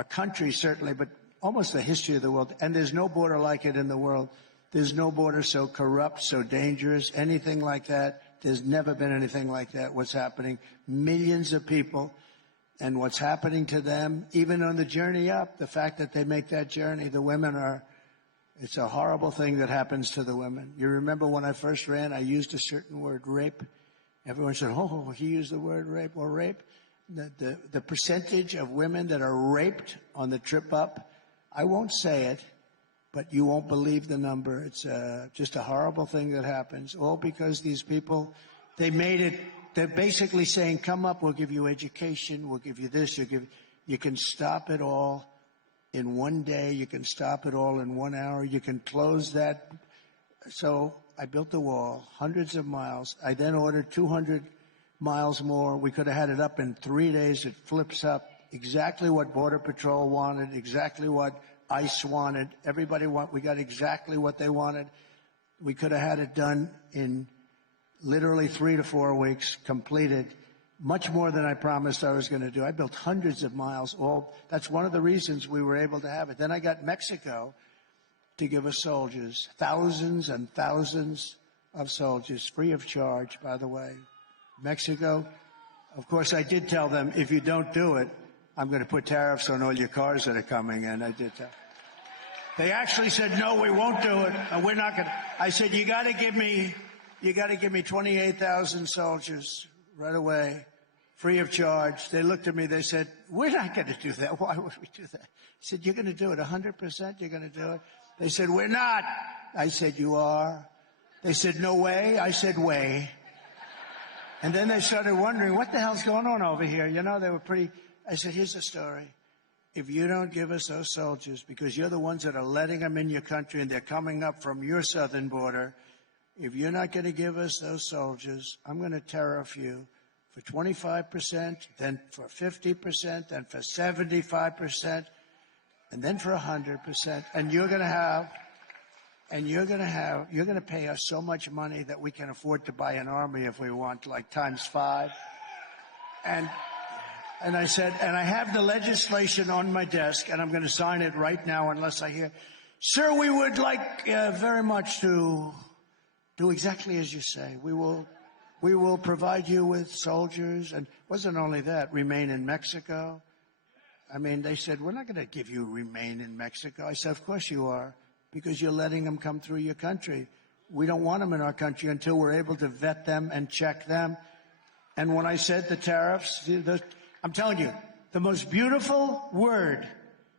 country, certainly, but almost the history of the world. And there's no border like it in the world. There's no border so corrupt, so dangerous, anything like that. There's never been anything like that. What's happening? Millions of people, and what's happening to them, even on the journey up, the fact that they make that journey, the women it's a horrible thing that happens to the women. You remember when I first ran, I used a certain word, rape. Everyone said, oh, he used the word rape. Well, rape, the percentage of women that are raped on the trip up, I won't say it, but you won't believe the number. It's just a horrible thing that happens, all because these people, they're basically saying, come up, we'll give you education, we'll give you this, you can stop it all in one day, you can stop it all in 1 hour, you can close that. So I built the wall, hundreds of miles. I then ordered 200 miles more. We could have had it up in 3 days. It flips up. Exactly what Border Patrol wanted, exactly what ICE wanted. We got exactly what they wanted. We could have had it done in literally 3 to 4 weeks, completed. Much more than I promised I was going to do. I built hundreds of miles. That's one of the reasons we were able to have it. Then I got Mexico to give us soldiers, thousands and thousands of soldiers, free of charge, by the way. Mexico, of course, I did tell them, if you don't do it, I'm going to put tariffs on all your cars that are coming in. I did tell. They actually said, no, we won't do it. We're not going to. I said, you got to give me 28,000 soldiers right away, free of charge. They looked at me, they said, we're not going to do that. Why would we do that? I said, you're going to do it 100%? You're going to do it? They said, we're not. I said, you are. They said, no way. I said, way. And then they started wondering, what the hell's going on over here? They were pretty. I said, here's the story. If you don't give us those soldiers, because you're the ones that are letting them in your country and they're coming up from your southern border, if you're not going to give us those soldiers, I'm going to tariff you for 25%, then for 50%, then for 75%, and then for 100%. And you're going to pay us so much money that we can afford to buy an army if we want, like times 5. And I said, and I have the legislation on my desk, and I'm going to sign it right now unless I hear, sir, we would like very much to do exactly as you say. We will provide you with soldiers. And it wasn't only that, remain in Mexico. I mean, they said, we're not going to give you remain in Mexico. I said, of course you are, because you're letting them come through your country. We don't want them in our country until we're able to vet them and check them. And when I said the tariffs, I'm telling you, the most beautiful word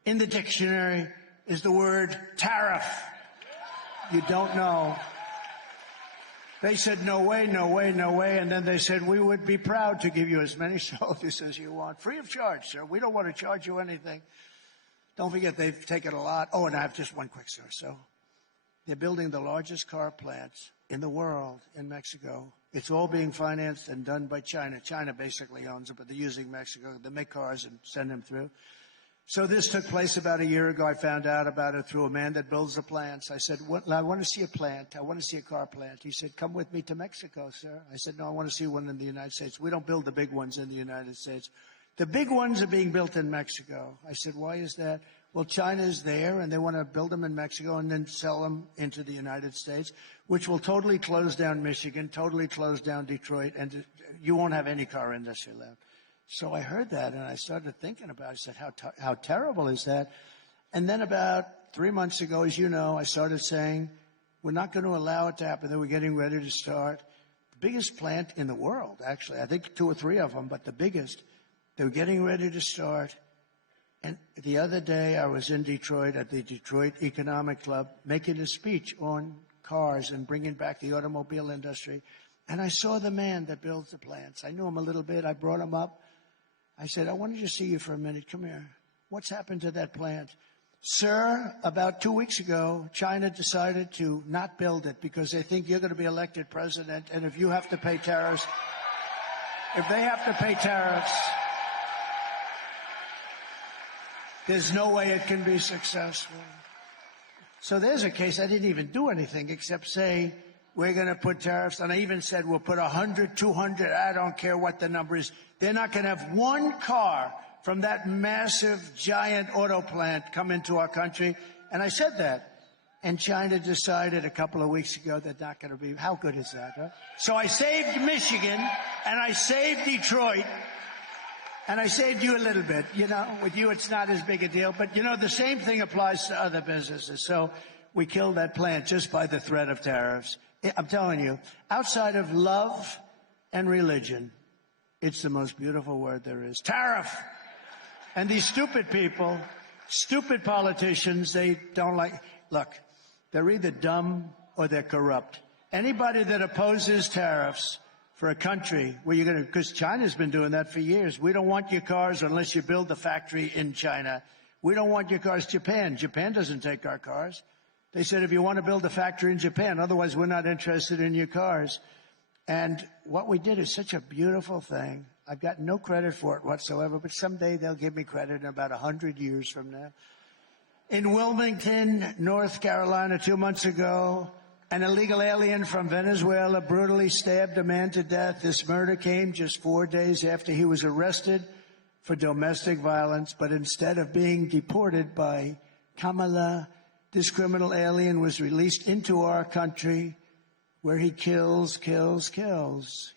in the dictionary is the word tariff. You don't know. They said, no way, no way, no way. And then they said, we would be proud to give you as many soldiers as you want, free of charge, sir. We don't want to charge you anything. Don't forget, they've taken a lot. Oh, and I have just one quick story. So they're building the largest car plants in the world in Mexico. It's all being financed and done by China. China basically owns it, but they're using Mexico. They make cars and send them through. So this took place about a year ago. I found out about it through a man that builds the plants. I said, I want to see a plant. I want to see a car plant. He said, come with me to Mexico, sir. I said, no, I want to see one in the United States. We don't build the big ones in the United States. The big ones are being built in Mexico. I said, why is that? Well, China's there, and they want to build them in Mexico and then sell them into the United States, which will totally close down Michigan, totally close down Detroit, and you won't have any car industry left. So I heard that, and I started thinking about it. I said, how terrible is that? And then about 3 months ago, as you know, I started saying, we're not going to allow it to happen. Then we're getting ready to start. The biggest plant in the world, actually. I think 2 or 3 of them, but the biggest. They were getting ready to start. And the other day, I was in Detroit at the Detroit Economic Club making a speech on cars and bringing back the automobile industry. And I saw the man that builds the plants. I knew him a little bit. I brought him up. I said, I wanted to see you for a minute. Come here. What's happened to that plant? Sir, about 2 weeks ago, China decided to not build it because they think you're going to be elected president. And if you have to pay tariffs, there's no way it can be successful. So there's a case. I didn't even do anything except say, we're going to put tariffs. And I even said, we'll put 100, 200, I don't care what the number is. They're not going to have one car from that massive, giant auto plant come into our country. And I said that. And China decided a couple of weeks ago they're not going to be. How good is that, huh? So I saved Michigan, and I saved Detroit, and I saved you a little bit. You know, with you it's not as big a deal. But, you know, the same thing applies to other businesses. So we killed that plant just by the threat of tariffs. I'm telling you, outside of love and religion, it's the most beautiful word there is. Tariff. And these stupid people, stupid politicians, they don't like. Look, they're either dumb or they're corrupt. Anybody that opposes tariffs for a country where you're going to, because China's been doing that for years. We don't want your cars unless you build the factory in China. We don't want your cars. Japan doesn't take our cars. They said, if you want to build a factory in Japan, otherwise we're not interested in your cars. And what we did is such a beautiful thing. I've got no credit for it whatsoever, but someday they'll give me credit in about 100 years from now. In Wilmington, North Carolina, 2 months ago, an illegal alien from Venezuela brutally stabbed a man to death. This murder came just 4 days after he was arrested for domestic violence, but instead of being deported by Kamala, this criminal alien was released into our country where he kills.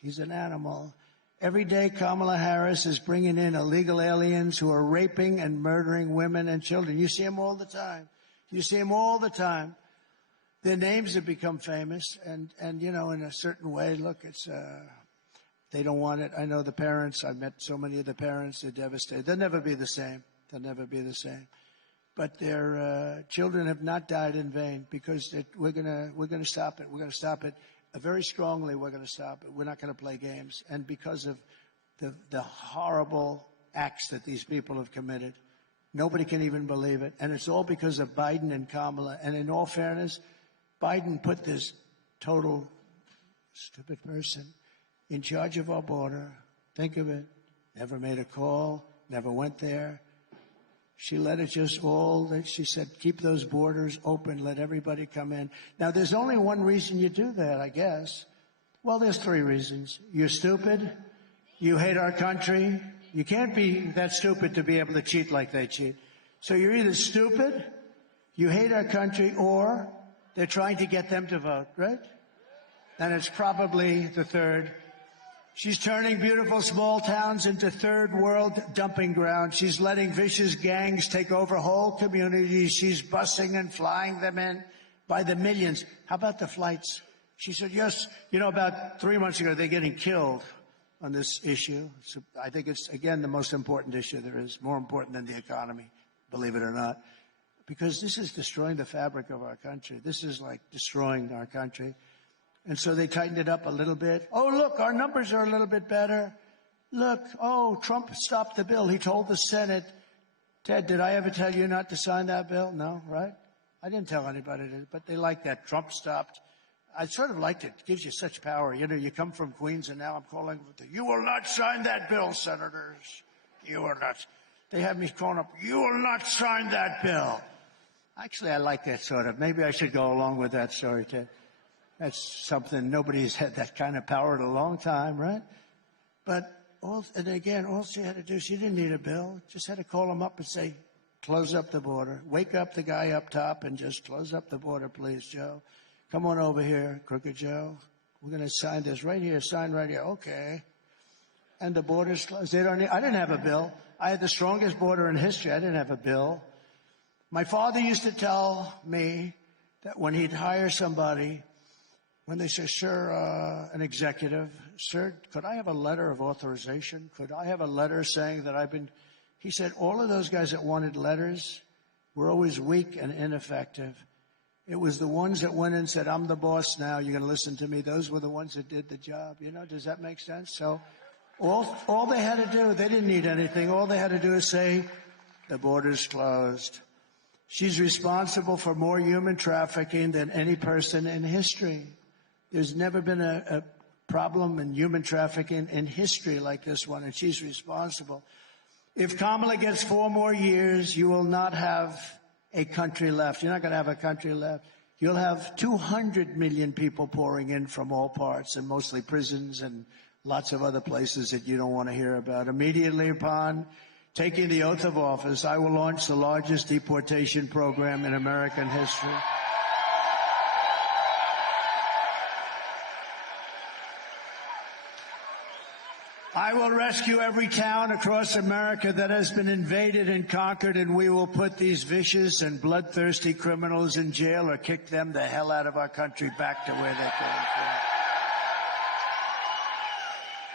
He's an animal. Every day, Kamala Harris is bringing in illegal aliens who are raping and murdering women and children. You see them all the time. Their names have become famous, and you know, in a certain way, look, it's they don't want it. I know the parents. I've met so many of the parents. They're devastated. They'll never be the same. But their children have not died in vain because we're gonna stop it. We're gonna stop it very strongly. We're gonna stop it. We're not gonna play games. And because of the horrible acts that these people have committed, nobody can even believe it. And it's all because of Biden and Kamala. And in all fairness, Biden put this total stupid person in charge of our border. Think of it. Never made a call. Never went there. She let it just all, she said, keep those borders open, let everybody come in. Now, there's only one reason you do that, I guess. Well, there's 3 reasons. You're stupid. You hate our country. You can't be that stupid to be able to cheat like they cheat. So you're either stupid, you hate our country, or they're trying to get them to vote, right? And it's probably the third. She's turning beautiful small towns into third world dumping grounds. She's letting vicious gangs take over whole communities. She's busing and flying them in by the millions. How about the flights? She said, yes. You know, about 3 months ago, they're getting killed on this issue. So I think it's, again, the most important issue there is, more important than the economy, believe it or not, because this is destroying the fabric of our country. This is like destroying our country. And so they tightened it up a little bit. Oh, look, our numbers are a little bit better. Look, oh, Trump stopped the bill. He told the Senate, Ted, did I ever tell you not to sign that bill? No, right? I didn't tell anybody to, but they like that. Trump stopped. I sort of liked it. It gives you such power. You know, you come from Queens, and now I'm calling, you will not sign that bill, senators. You will not. They have me calling up, you will not sign that bill. Actually, I like that sort of. Maybe I should go along with that story, Ted. That's something, nobody's had that kind of power in a long time, right? But, all she had to do, she didn't need a bill. Just had to call him up and say, close up the border. Wake up the guy up top and just close up the border, please, Joe. Come on over here, Crooked Joe. We're going to sign this right here, sign right here. Okay. And the border's closed. I didn't have a bill. I had the strongest border in history. I didn't have a bill. My father used to tell me that when he'd hire somebody, when they say, sir, an executive, sir, could I have a letter of authorization? Could I have a letter saying that he said all of those guys that wanted letters were always weak and ineffective. It was the ones that went and said, I'm the boss now, you're going to listen to me. Those were the ones that did the job. Does that make sense? So all they had to do, they didn't need anything. All they had to do is say, the border's closed. She's responsible for more human trafficking than any person in history. There's never been a problem in human trafficking in history like this one, and she's responsible. If Kamala gets 4 more years, you will not have a country left. You're not going to have a country left. You'll have 200 million people pouring in from all parts, and mostly prisons and lots of other places that you don't want to hear about. Immediately upon taking the oath of office, I will launch the largest deportation program in American history. I will rescue every town across America that has been invaded and conquered, and we will put these vicious and bloodthirsty criminals in jail or kick them the hell out of our country back to where they came from.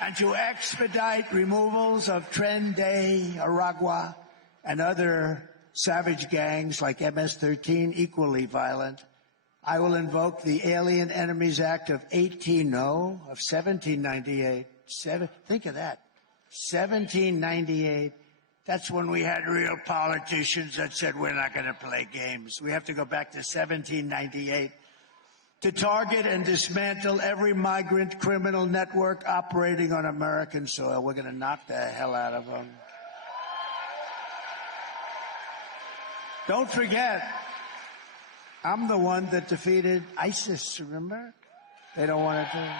And to expedite removals of Tren de Aragua and other savage gangs like MS-13, equally violent, I will invoke the Alien Enemies Act of 1798. Think of that. 1798. That's when we had real politicians that said we're not going to play games. We have to go back to 1798 to target and dismantle every migrant criminal network operating on American soil. We're going to knock the hell out of them. Don't forget, I'm the one that defeated ISIS, remember? They don't want to do it.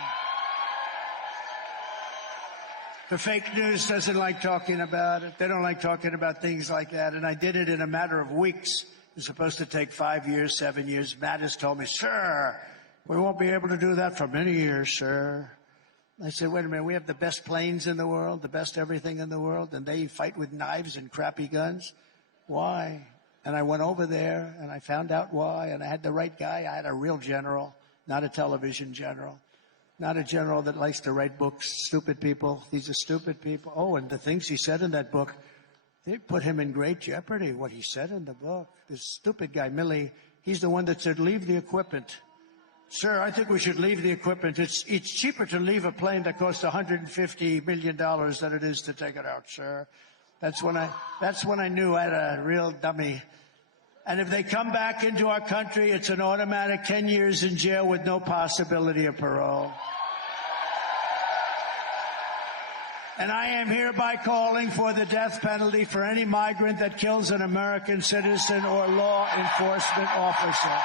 The fake news doesn't like talking about it. They don't like talking about things like that. And I did it in a matter of weeks. It was supposed to take 5 years, 7 years. Matt has told me, sir, we won't be able to do that for many years, sir. I said, wait a minute, we have the best planes in the world, the best everything in the world, and they fight with knives and crappy guns? Why? And I went over there, and I found out why, and I had the right guy. I had a real general, not a television general. Not a general that likes to write books. Stupid people. These are stupid people. Oh, and the things he said in that book, they put him in great jeopardy, what he said in the book. This stupid guy, Milley, he's the one that said, leave the equipment. Sir, I think we should leave the equipment. It's cheaper to leave a plane that costs $150 million than it is to take it out, sir. That's when I knew I had a real dummy. And if they come back into our country, it's an automatic 10 years in jail with no possibility of parole. And I am hereby calling for the death penalty for any migrant that kills an American citizen or law enforcement officer.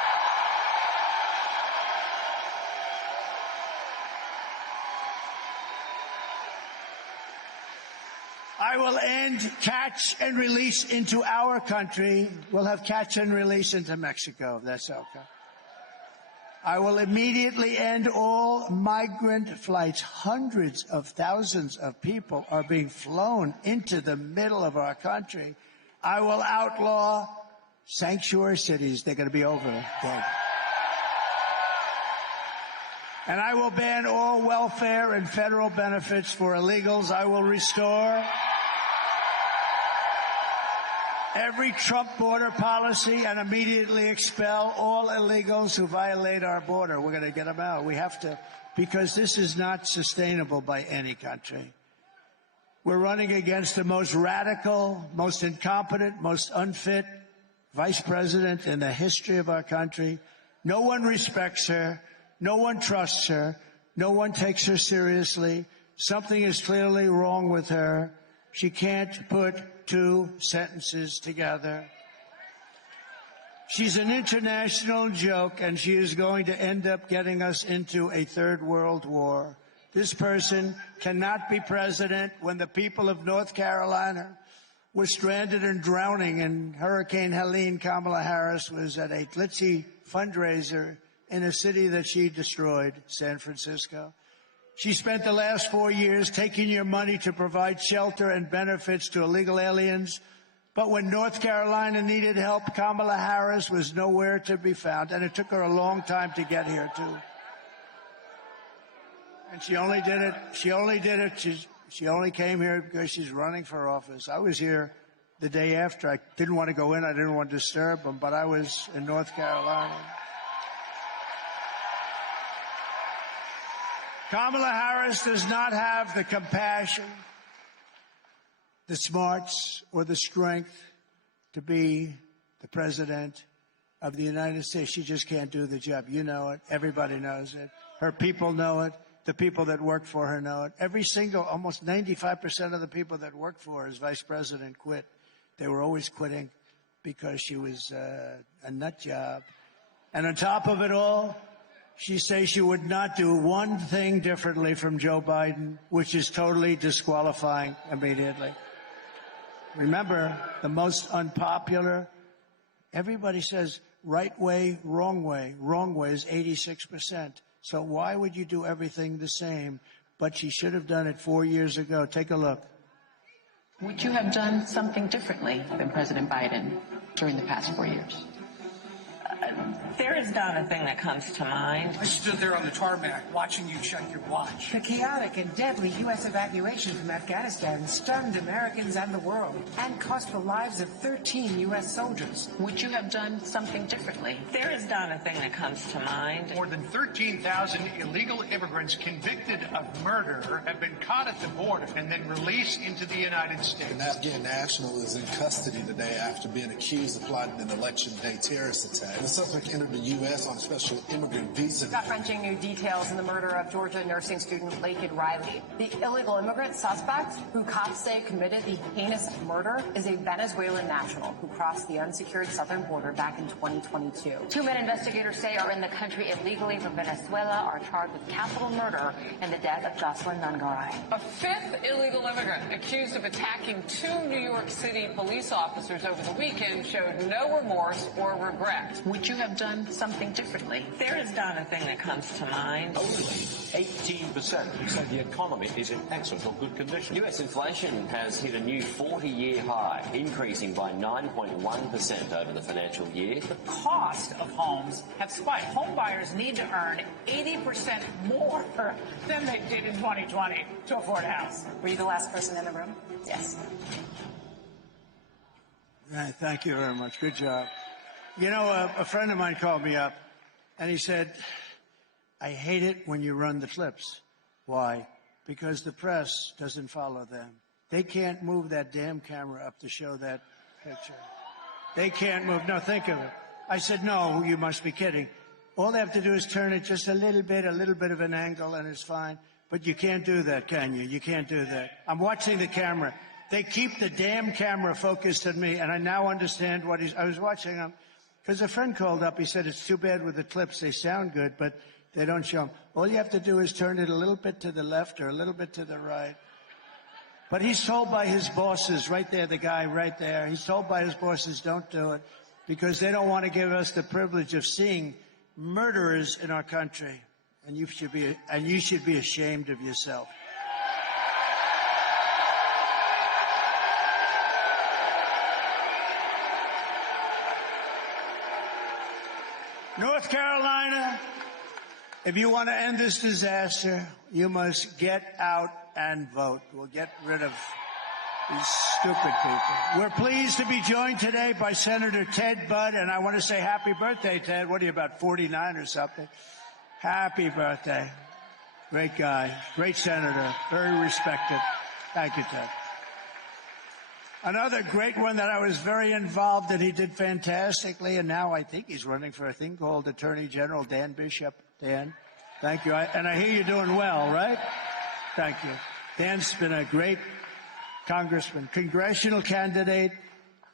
I will end catch and release into our country. We'll have catch and release into Mexico, if that's okay. I will immediately end all migrant flights. Hundreds of thousands of people are being flown into the middle of our country. I will outlaw sanctuary cities. They're going to be over. And I will ban all welfare and federal benefits for illegals. I will restore every Trump border policy and immediately expel all illegals who violate our border. We're going to get them out. We have to, because this is not sustainable by any country. We're running against the most radical, most incompetent, most unfit vice president in the history of our country. No one respects her. No one trusts her. No one takes her seriously. Something is clearly wrong with her. She can't put two sentences together. She's an international joke, and she is going to end up getting us into a third world war. This person cannot be president when the people of North Carolina were stranded and drowning in Hurricane Helene. Kamala Harris was at a glitzy fundraiser in a city that she destroyed, San Francisco. She spent the last 4 years taking your money to provide shelter and benefits to illegal aliens. But when North Carolina needed help, Kamala Harris was nowhere to be found. And it took her a long time to get here, too. And she only did it. She only came here because she's running for office. I was here the day after. I didn't want to go in. I didn't want to disturb them, but I was in North Carolina. Kamala Harris does not have the compassion, the smarts, or the strength to be the president of the United States. She just can't do the job. You know it. Everybody knows it. Her people know it. The people that work for her know it. Every single, almost 95% of the people that work for her as vice president quit. They were always quitting because she was a nut job. And on top of it all, she says she would not do one thing differently from Joe Biden, which is totally disqualifying immediately. Remember, the most unpopular, everybody says right way. Wrong way is 86%. So why would you do everything the same? But she should have done it 4 years ago. Take a look. Would you have done something differently than President Biden during the past 4 years? There is not a thing that comes to mind. I stood there on the tarmac watching you check your watch. The chaotic and deadly U.S. evacuation from Afghanistan stunned Americans and the world and cost the lives of 13 U.S. soldiers. Would you have done something differently? There is not a thing that comes to mind. More than 13,000 illegal immigrants convicted of murder have been caught at the border and then released into the United States. An Afghan national is in custody today after being accused of plotting an election day terrorist attack. The suspect entered the U.S. on a special immigrant visa. Gut-wrenching new details in the murder of Georgia nursing student Laken Riley. The illegal immigrant suspect, who cops say committed the heinous murder, is a Venezuelan national who crossed the unsecured southern border back in 2022. 2 men investigators say are in the country illegally from Venezuela are charged with capital murder in the death of Jocelyn Nungaray. A fifth illegal immigrant accused of attacking 2 New York City police officers over the weekend showed no remorse or regret. Would you have done something differently? There is not a thing that comes to mind. Only 18% say the economy is in excellent or good condition. U.S. inflation has hit a new 40-year high, increasing by 9.1% over the financial year. The cost of homes have spiked. Home buyers need to earn 80% more than they did in 2020 to afford a house. Were you the last person in the room? Yes. Right, thank you very much. Good job. You know, a friend of mine called me up, and he said, I hate it when you run the clips. Why? Because the press doesn't follow them. They can't move that damn camera up to show that picture. They can't move. No, think of it. I said, no, you must be kidding. All they have to do is turn it just a little bit of an angle, and it's fine. But you can't do that, can you? You can't do that. I'm watching the camera. They keep the damn camera focused on me, and I now understand what I was watching them. Because a friend called up, he said, it's too bad with the clips. They sound good, but they don't show them. All you have to do is turn it a little bit to the left or a little bit to the right. But he's told by his bosses, right there, the guy right there, he's told by his bosses, don't do it, because they don't want to give us the privilege of seeing murderers in our country. And you should be ashamed of yourself. North Carolina, if you want to end this disaster, you must get out and vote. We'll get rid of these stupid people. We're pleased to be joined today by Senator Ted Budd, and I want to say happy birthday, Ted. What are you, about 49 or something? Happy birthday. Great guy, great senator, very respected. Thank you, Ted. Another great one that I was very involved in, he did fantastically, and now I think he's running for a thing called Attorney General, Dan Bishop. Dan, thank you. And I hear you're doing well, right? Thank you. Dan's been a great Congressman, congressional candidate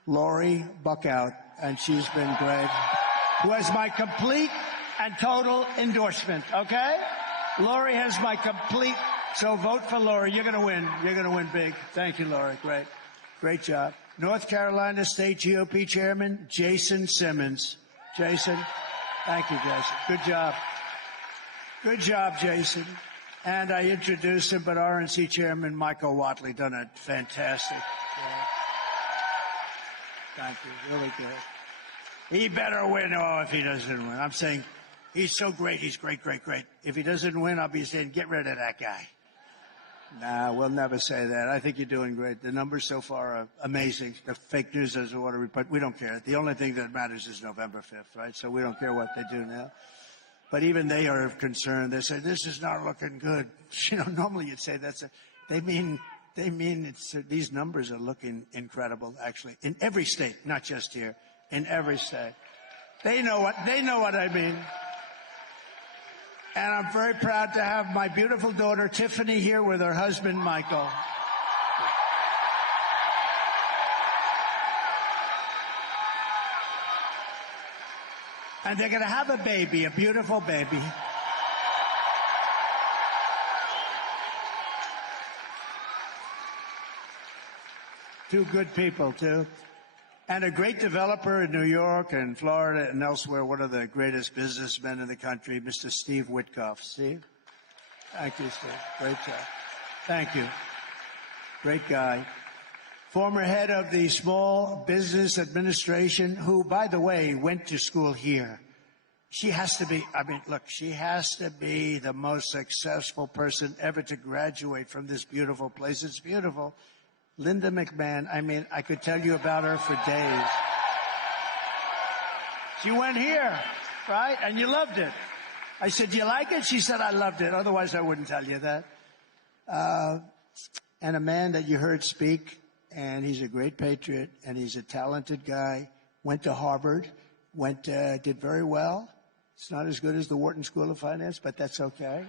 Lori Buckout, and she's been great, who has my complete and total endorsement, okay? Lori has my complete, so vote for Lori. You're going to win. You're going to win big. Thank you, Lori. Great. Great job. North Carolina State GOP Chairman Jason Simmons. Jason, thank you, Jason. Good job. Good job, Jason. And I introduced him, but RNC Chairman Michael Whatley done a fantastic job. Thank you. Really good. He better win. Oh, if he doesn't win. I'm saying he's so great. He's great, great, great. If he doesn't win, I'll be saying, get rid of that guy. Nah, we'll never say that. I think you're doing great. The numbers so far are amazing. The fake news doesn't want to report. We don't care. The only thing that matters is November 5th, right? So we don't care what they do now. But even they are concerned. They say, this is not looking good. You know, normally you'd say they mean these numbers are looking incredible, actually, in every state, not just here, in every state. They know what I mean. And I'm very proud to have my beautiful daughter, Tiffany, here with her husband, Michael. And they're going to have a baby, a beautiful baby. Two good people, too. And a great developer in New York and Florida and elsewhere, one of the greatest businessmen in the country, Mr. Steve Witkoff. Steve? Thank you, Steve. Great job. Thank you. Great guy. Former head of the Small Business Administration, who, by the way, went to school here. She has to be, she has to be the most successful person ever to graduate from this beautiful place. It's beautiful. Linda McMahon, I could tell you about her for days. She went here, right? And you loved it. I said, do you like it? She said, I loved it. Otherwise, I wouldn't tell you that. And a man that you heard speak, and he's a great patriot, and he's a talented guy, went to Harvard, did very well. It's not as good as the Wharton School of Finance, but that's okay.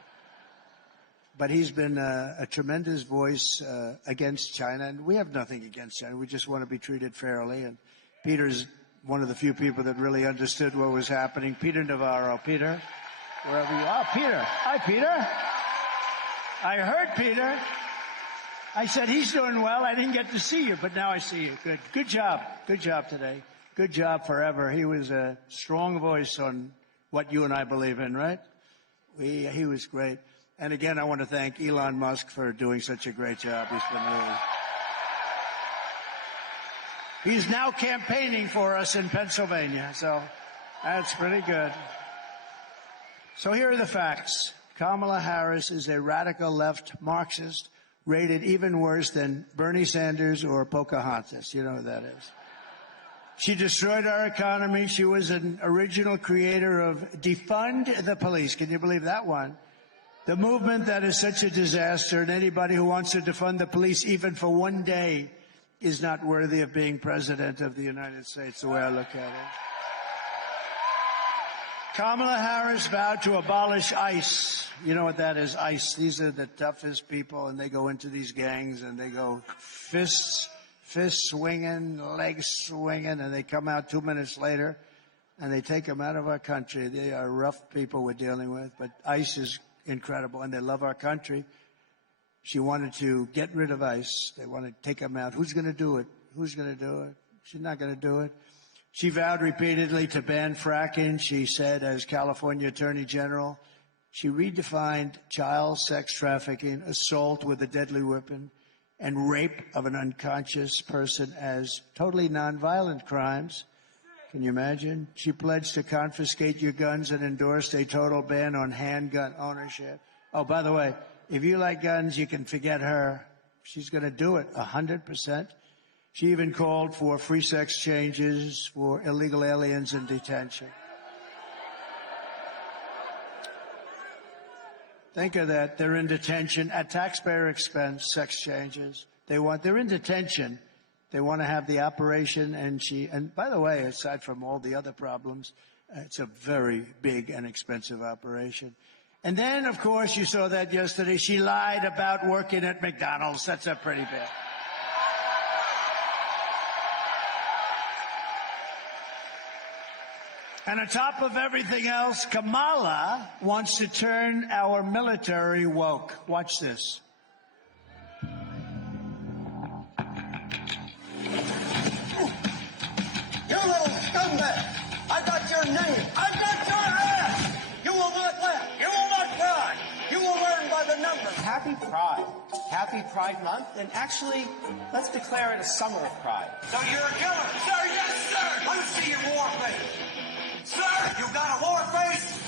But he's been a tremendous voice against China, and we have nothing against China. We just want to be treated fairly. And Peter's one of the few people that really understood what was happening. Peter Navarro. Peter, wherever you are. Peter. Hi, Peter. I heard Peter. I said, he's doing well. I didn't get to see you, but now I see you. Good. Good job. Good job today. Good job forever. He was a strong voice on what you and I believe in, right? He was great. And again, I want to thank Elon Musk for doing such a great job. He's now campaigning for us in Pennsylvania, so that's pretty good. So here are the facts. Kamala Harris is a radical left Marxist, rated even worse than Bernie Sanders or Pocahontas. You know who that is. She destroyed our economy. She was an original creator of Defund the Police. Can you believe that one? The movement that is such a disaster, and anybody who wants to defund the police even for one day is not worthy of being president of the United States, the way I look at it. Kamala Harris vowed to abolish ICE. You know what that is, ICE. These are the toughest people, and they go into these gangs, and they go fists swinging, legs swinging, and they come out 2 minutes later, and they take them out of our country. They are rough people we're dealing with, but ICE is incredible, and they love our country. She wanted to get rid of ICE. They want to take them out. Who's going to do it? Who's going to do it? She's not going to do it. She vowed repeatedly to ban fracking. She said, as California Attorney General, she redefined child sex trafficking, assault with a deadly weapon, and rape of an unconscious person as totally nonviolent crimes. Can you imagine? She pledged to confiscate your guns and endorsed a total ban on handgun ownership. Oh, by the way, if you like guns, you can forget her. She's going to do it 100%. She even called for free sex changes for illegal aliens in detention. Think of that. They're in detention at taxpayer expense, sex changes. They're in detention. They want to have the operation, and by the way, aside from all the other problems, it's a very big and expensive operation. And then, of course, you saw that yesterday. She lied about working at McDonald's. That's a pretty bad. And on top of everything else, Kamala wants to turn our military woke. Watch this. You little scumbag! I got your name! I got your ass! You will not laugh! You will not cry! You will learn by the numbers! Happy Pride. Happy Pride Month. And actually, let's declare it a summer of pride. So you're a killer! Sir, yes, sir! Let me see your war face! Sir, you got a war face?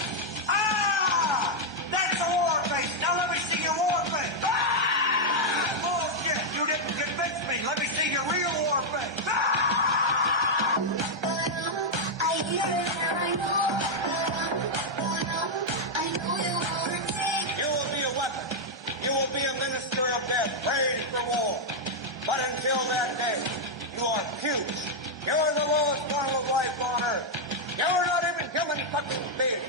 Ah! That's a war face! Now let me see your war face! Ah! Bullshit! You didn't convince me! Let me see your real war face! Ah! You will be a weapon. You will be a minister of death, ready for war. But until that day, you are fused. You are the lowest form of life on earth. You are not even human fucking beings.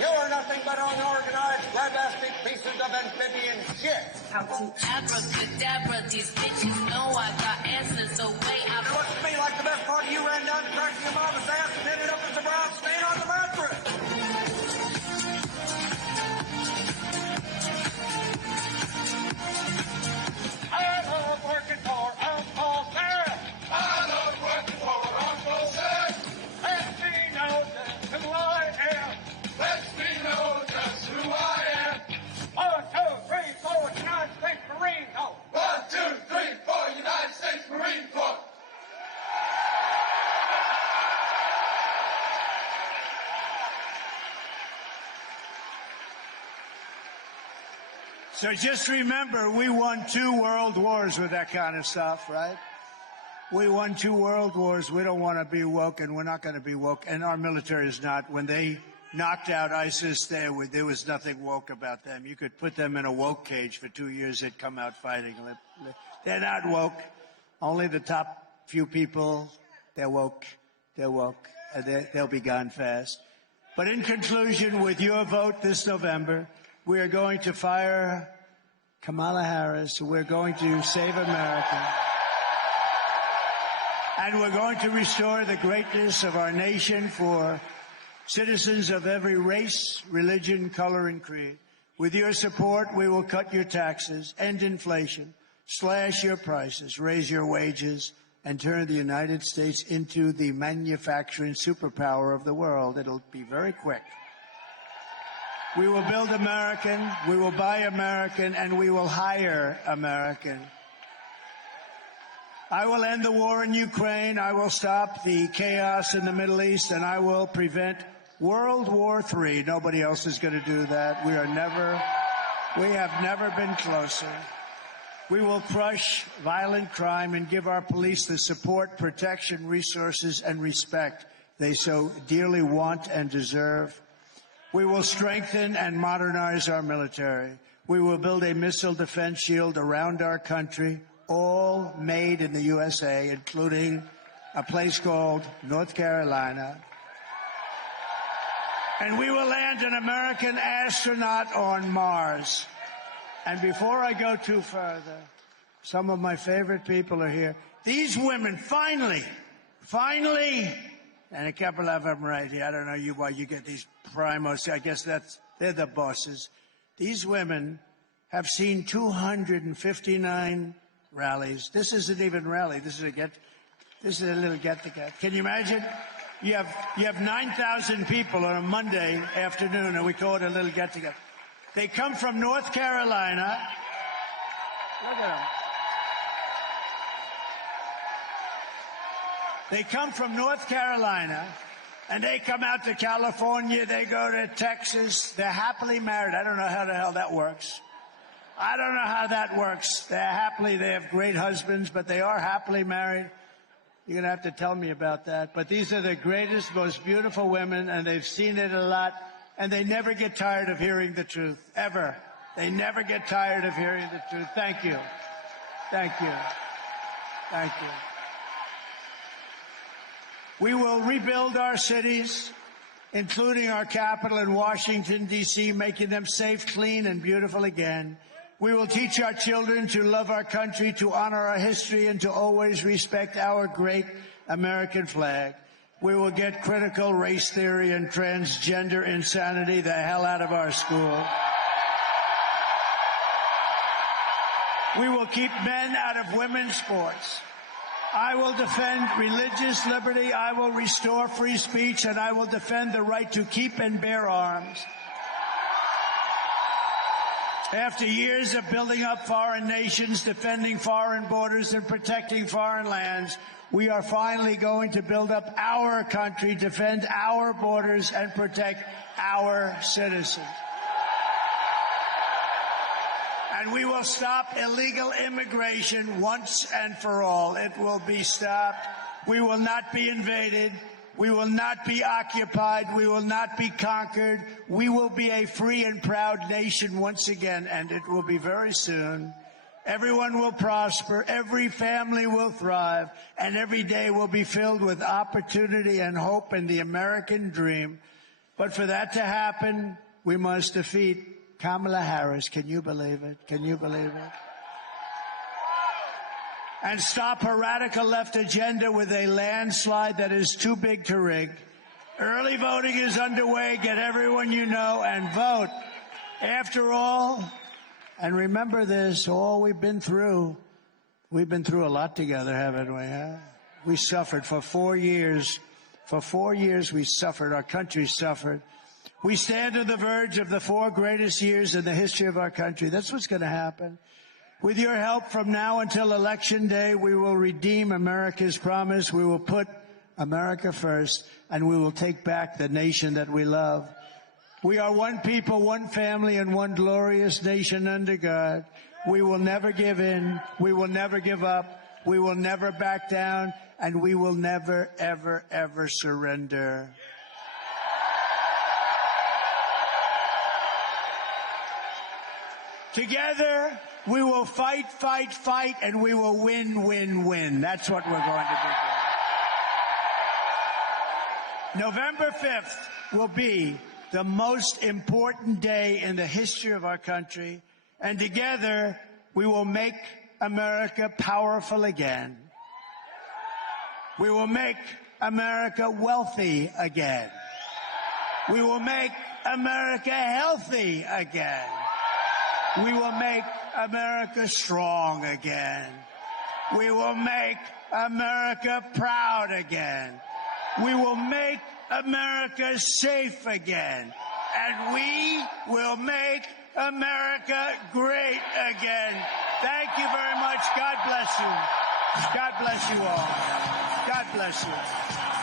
You are nothing but unorganized, grabastic pieces of amphibian shit. How to abracadabra, these bitches know I got answers, so wait, It looks to me like the best part of you ran down and cracked your mama's ass and ended up as a brown stain on the mattress. I love working for Uncle Sam. I love working for Uncle Sam. Let me know just who I am. Let me know just who I am. 1, 2, 3, 4, United States Marine Corps. 1, 2, 3, 4, United States Marine Corps. So just remember, we won 2 world wars with that kind of stuff, right? We won 2 world wars. We don't want to be woke, and we're not going to be woke. And our military is not. When they knocked out ISIS, there was nothing woke about them. You could put them in a woke cage for 2 years. They'd come out fighting. They're not woke. Only the top few people, they're woke. They're woke. And they'll be gone fast. But in conclusion, with your vote this November, we are going to fire Kamala Harris. We're going to save America. And we're going to restore the greatness of our nation for citizens of every race, religion, color, and creed. With your support, we will cut your taxes, end inflation, slash your prices, raise your wages, and turn the United States into the manufacturing superpower of the world. It'll be very quick. We will build American, we will buy American, and we will hire American. I will end the war in Ukraine. I will stop the chaos in the Middle East, and I will prevent World War III. Nobody else is going to do that. We have never been closer. We will crush violent crime and give our police the support, protection, resources, and respect they so dearly want and deserve. We will strengthen and modernize our military. We will build a missile defense shield around our country, all made in the USA, including a place called North Carolina. And we will land an American astronaut on Mars. And before I go too further, some of my favorite people are here. These women, finally, and a couple of them right here. I don't know why you get these primos. I guess they're the bosses. These women have seen 259 rallies. This isn't even rally. This is a little get-together. Can you imagine? You have 9,000 people on a Monday afternoon, and we call it a little get-together. They come from North Carolina. Look at them. They come from North Carolina, and they come out to California. They go to Texas. They're happily married. I don't know how the hell that works. They're happily, they have great husbands, but they are happily married. You're going to have to tell me about that. But these are the greatest, most beautiful women, and they've seen it a lot, and they never get tired of hearing the truth, ever. They never get tired of hearing the truth. Thank you. Thank you. Thank you. We will rebuild our cities, including our capital in Washington, D.C., making them safe, clean, and beautiful again. We will teach our children to love our country, to honor our history, and to always respect our great American flag. We will get critical race theory and transgender insanity the hell out of our school. We will keep men out of women's sports. I will defend religious liberty. I will restore free speech, and I will defend the right to keep and bear arms. After years of building up foreign nations, defending foreign borders, and protecting foreign lands, we are finally going to build up our country, defend our borders, and protect our citizens. And we will stop illegal immigration once and for all. It will be stopped. We will not be invaded. We will not be occupied. We will not be conquered. We will be a free and proud nation once again, and it will be very soon. Everyone will prosper. Every family will thrive, and every day will be filled with opportunity and hope in the American dream. But for that to happen, we must defeat Kamala Harris. Can you believe it? Can you believe it? And stop her radical left agenda with a landslide that is too big to rig. Early voting is underway. Get everyone you know and vote. After all, and remember this, all we've been through a lot together, haven't we? Huh? We suffered for 4 years. For 4 years we suffered. Our country suffered. We stand on the verge of the 4 greatest years in the history of our country. That's what's going to happen. With your help from now until Election Day, we will redeem America's promise. We will put America first, and we will take back the nation that we love. We are one people, one family, and one glorious nation under God. We will never give in. We will never give up. We will never back down, and we will never, ever, ever surrender. Together, we will fight, fight, fight, and we will win, win, win. That's what we're going to do. November 5th will be the most important day in the history of our country, and together we will make America powerful again. We will make America wealthy again. We will make America healthy again. We will make America strong again. We will make America proud again. We will make America safe again. And we will make America great again. Thank you very much. God bless you. God bless you all. God bless you.